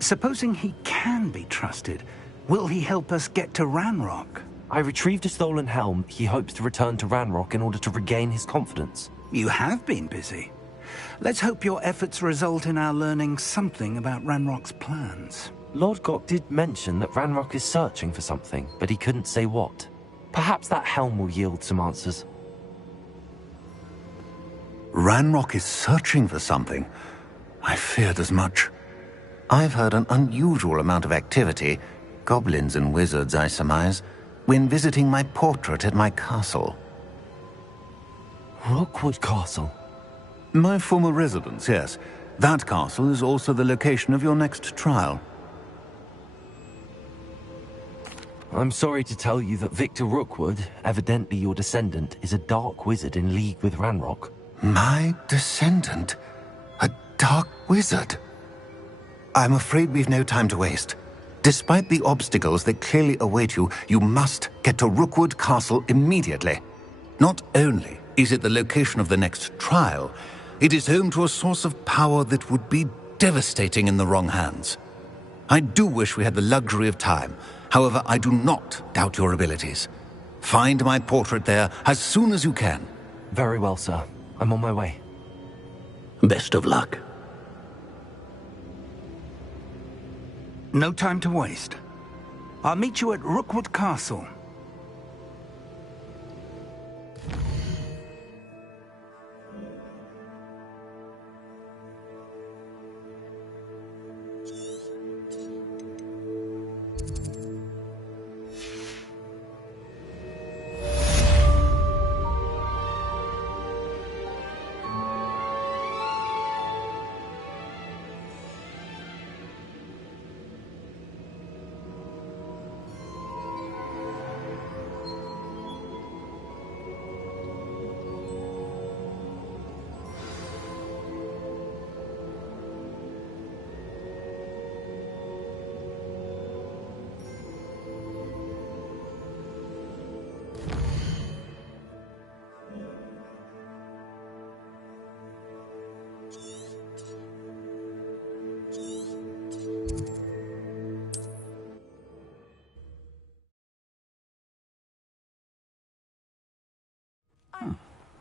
Supposing he can be trusted, will he help us get to Ranrock? I retrieved a stolen helm. He hopes to return to Ranrock in order to regain his confidence. You have been busy. Let's hope your efforts result in our learning something about Ranrock's plans. Lodgok did mention that Ranrock is searching for something, but he couldn't say what. Perhaps that helm will yield some answers. Ranrock is searching for something. I feared as much. I've heard an unusual amount of activity, goblins and wizards, I surmise, when visiting my portrait at my castle. Rookwood Castle? My former residence, yes. That castle is also the location of your next trial. I'm sorry to tell you that Victor Rookwood, evidently your descendant, is a dark wizard in league with Ranrock. My descendant? A dark wizard? I'm afraid we've no time to waste. Despite the obstacles that clearly await you, you must get to Rookwood Castle immediately. Not only is it the location of the next trial, it is home to a source of power that would be devastating in the wrong hands. I do wish we had the luxury of time. However, I do not doubt your abilities. Find my portrait there as soon as you can. Very well, sir. I'm on my way. Best of luck. No time to waste. I'll meet you at Rookwood Castle.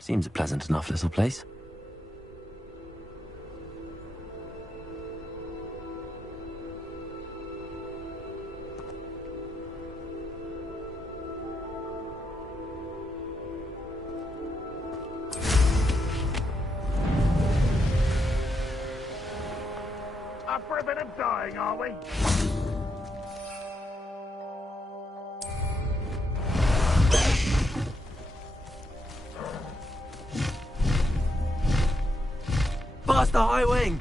Seems a pleasant enough little place. Up for a bit of dying, are we? Past the high wing!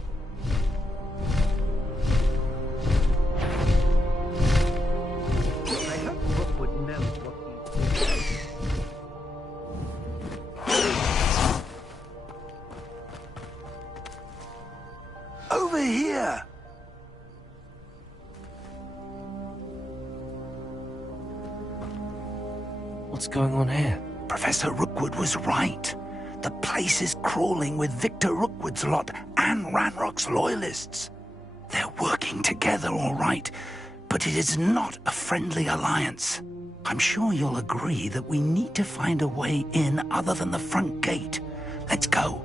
I hope Rookwood knows what he's doing. here? What's going on here? Professor Rookwood was right. The place is crawling with Victor Rookwood's lot and Ranrock's loyalists. They're working together, all right, but it is not a friendly alliance. I'm sure you'll agree that we need to find a way in other than the front gate. Let's go.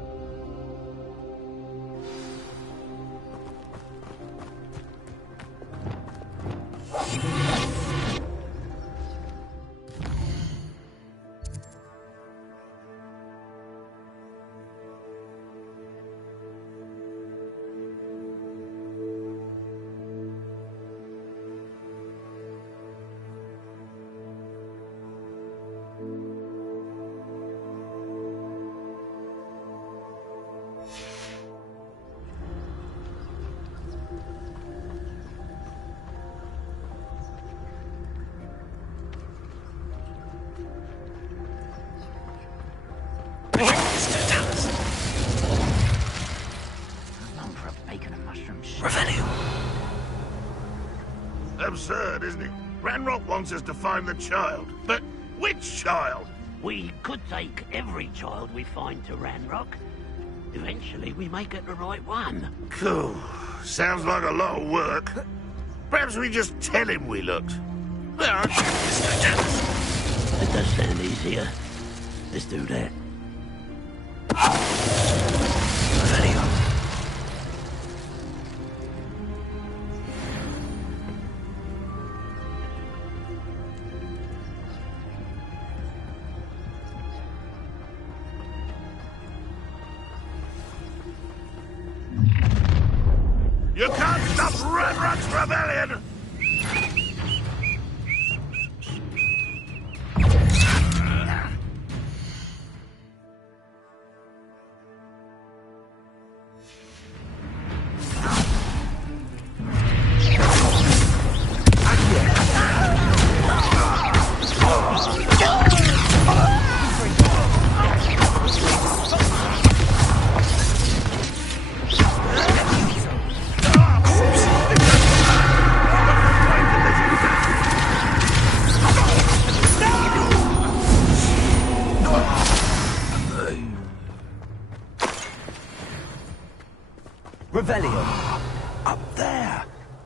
Absurd, isn't it? Ranrock wants us to find the child. But which child? We could take every child we find to Ranrock. Eventually, we may get the right one. Cool. Sounds like a lot of work. Perhaps we just tell him we looked. It does sound easier. Let's do that. You can't stop Ranrock's rebellion! Revelio. Up there.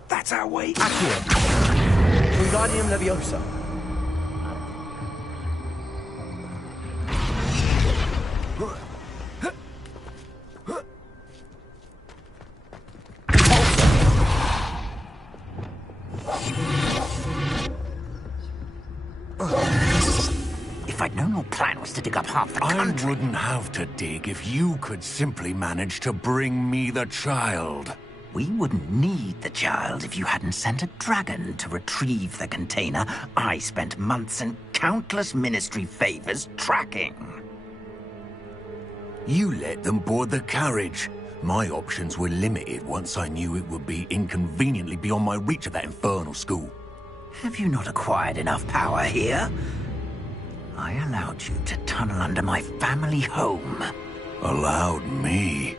That's our way. Accio. Wingardium Leviosa. If I'd known your plan was to dig up half the country... I wouldn't have to dig if you could simply manage to bring me the child. We wouldn't need the child if you hadn't sent a dragon to retrieve the container I spent months and countless ministry favors tracking. You let them board the carriage. My options were limited once I knew it would be inconveniently beyond my reach of that infernal school. Have you not acquired enough power here? I allowed you to tunnel under my family home. Allowed me?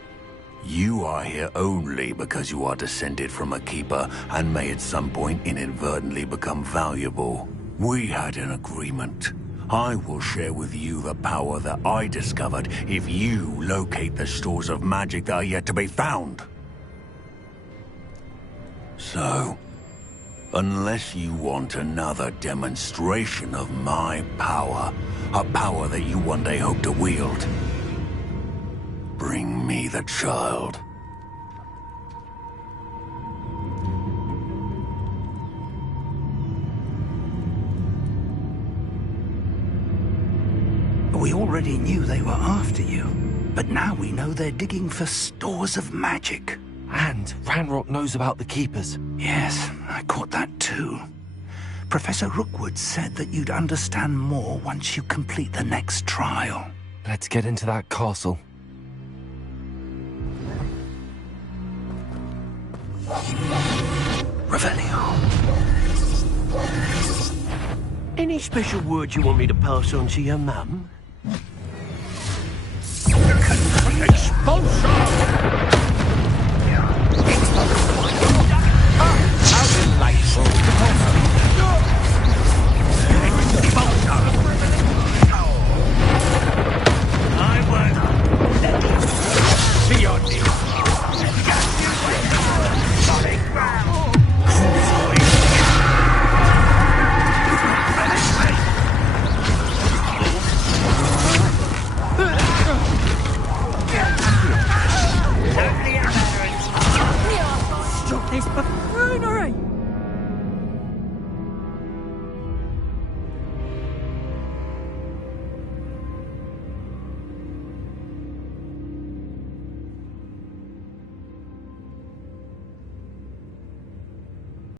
You are here only because you are descended from a keeper and may at some point inadvertently become valuable. We had an agreement. I will share with you the power that I discovered if you locate the stores of magic that are yet to be found. So, unless you want another demonstration of my power, a power that you one day hope to wield, bring me the child. We already knew they were after you, but now we know they're digging for stores of magic. And Ranrock knows about the Keepers. Yes, I caught that too. Professor Rookwood said that you'd understand more once you complete the next trial. Let's get into that castle. Revelio. Any special words you want me to pass on to your mum?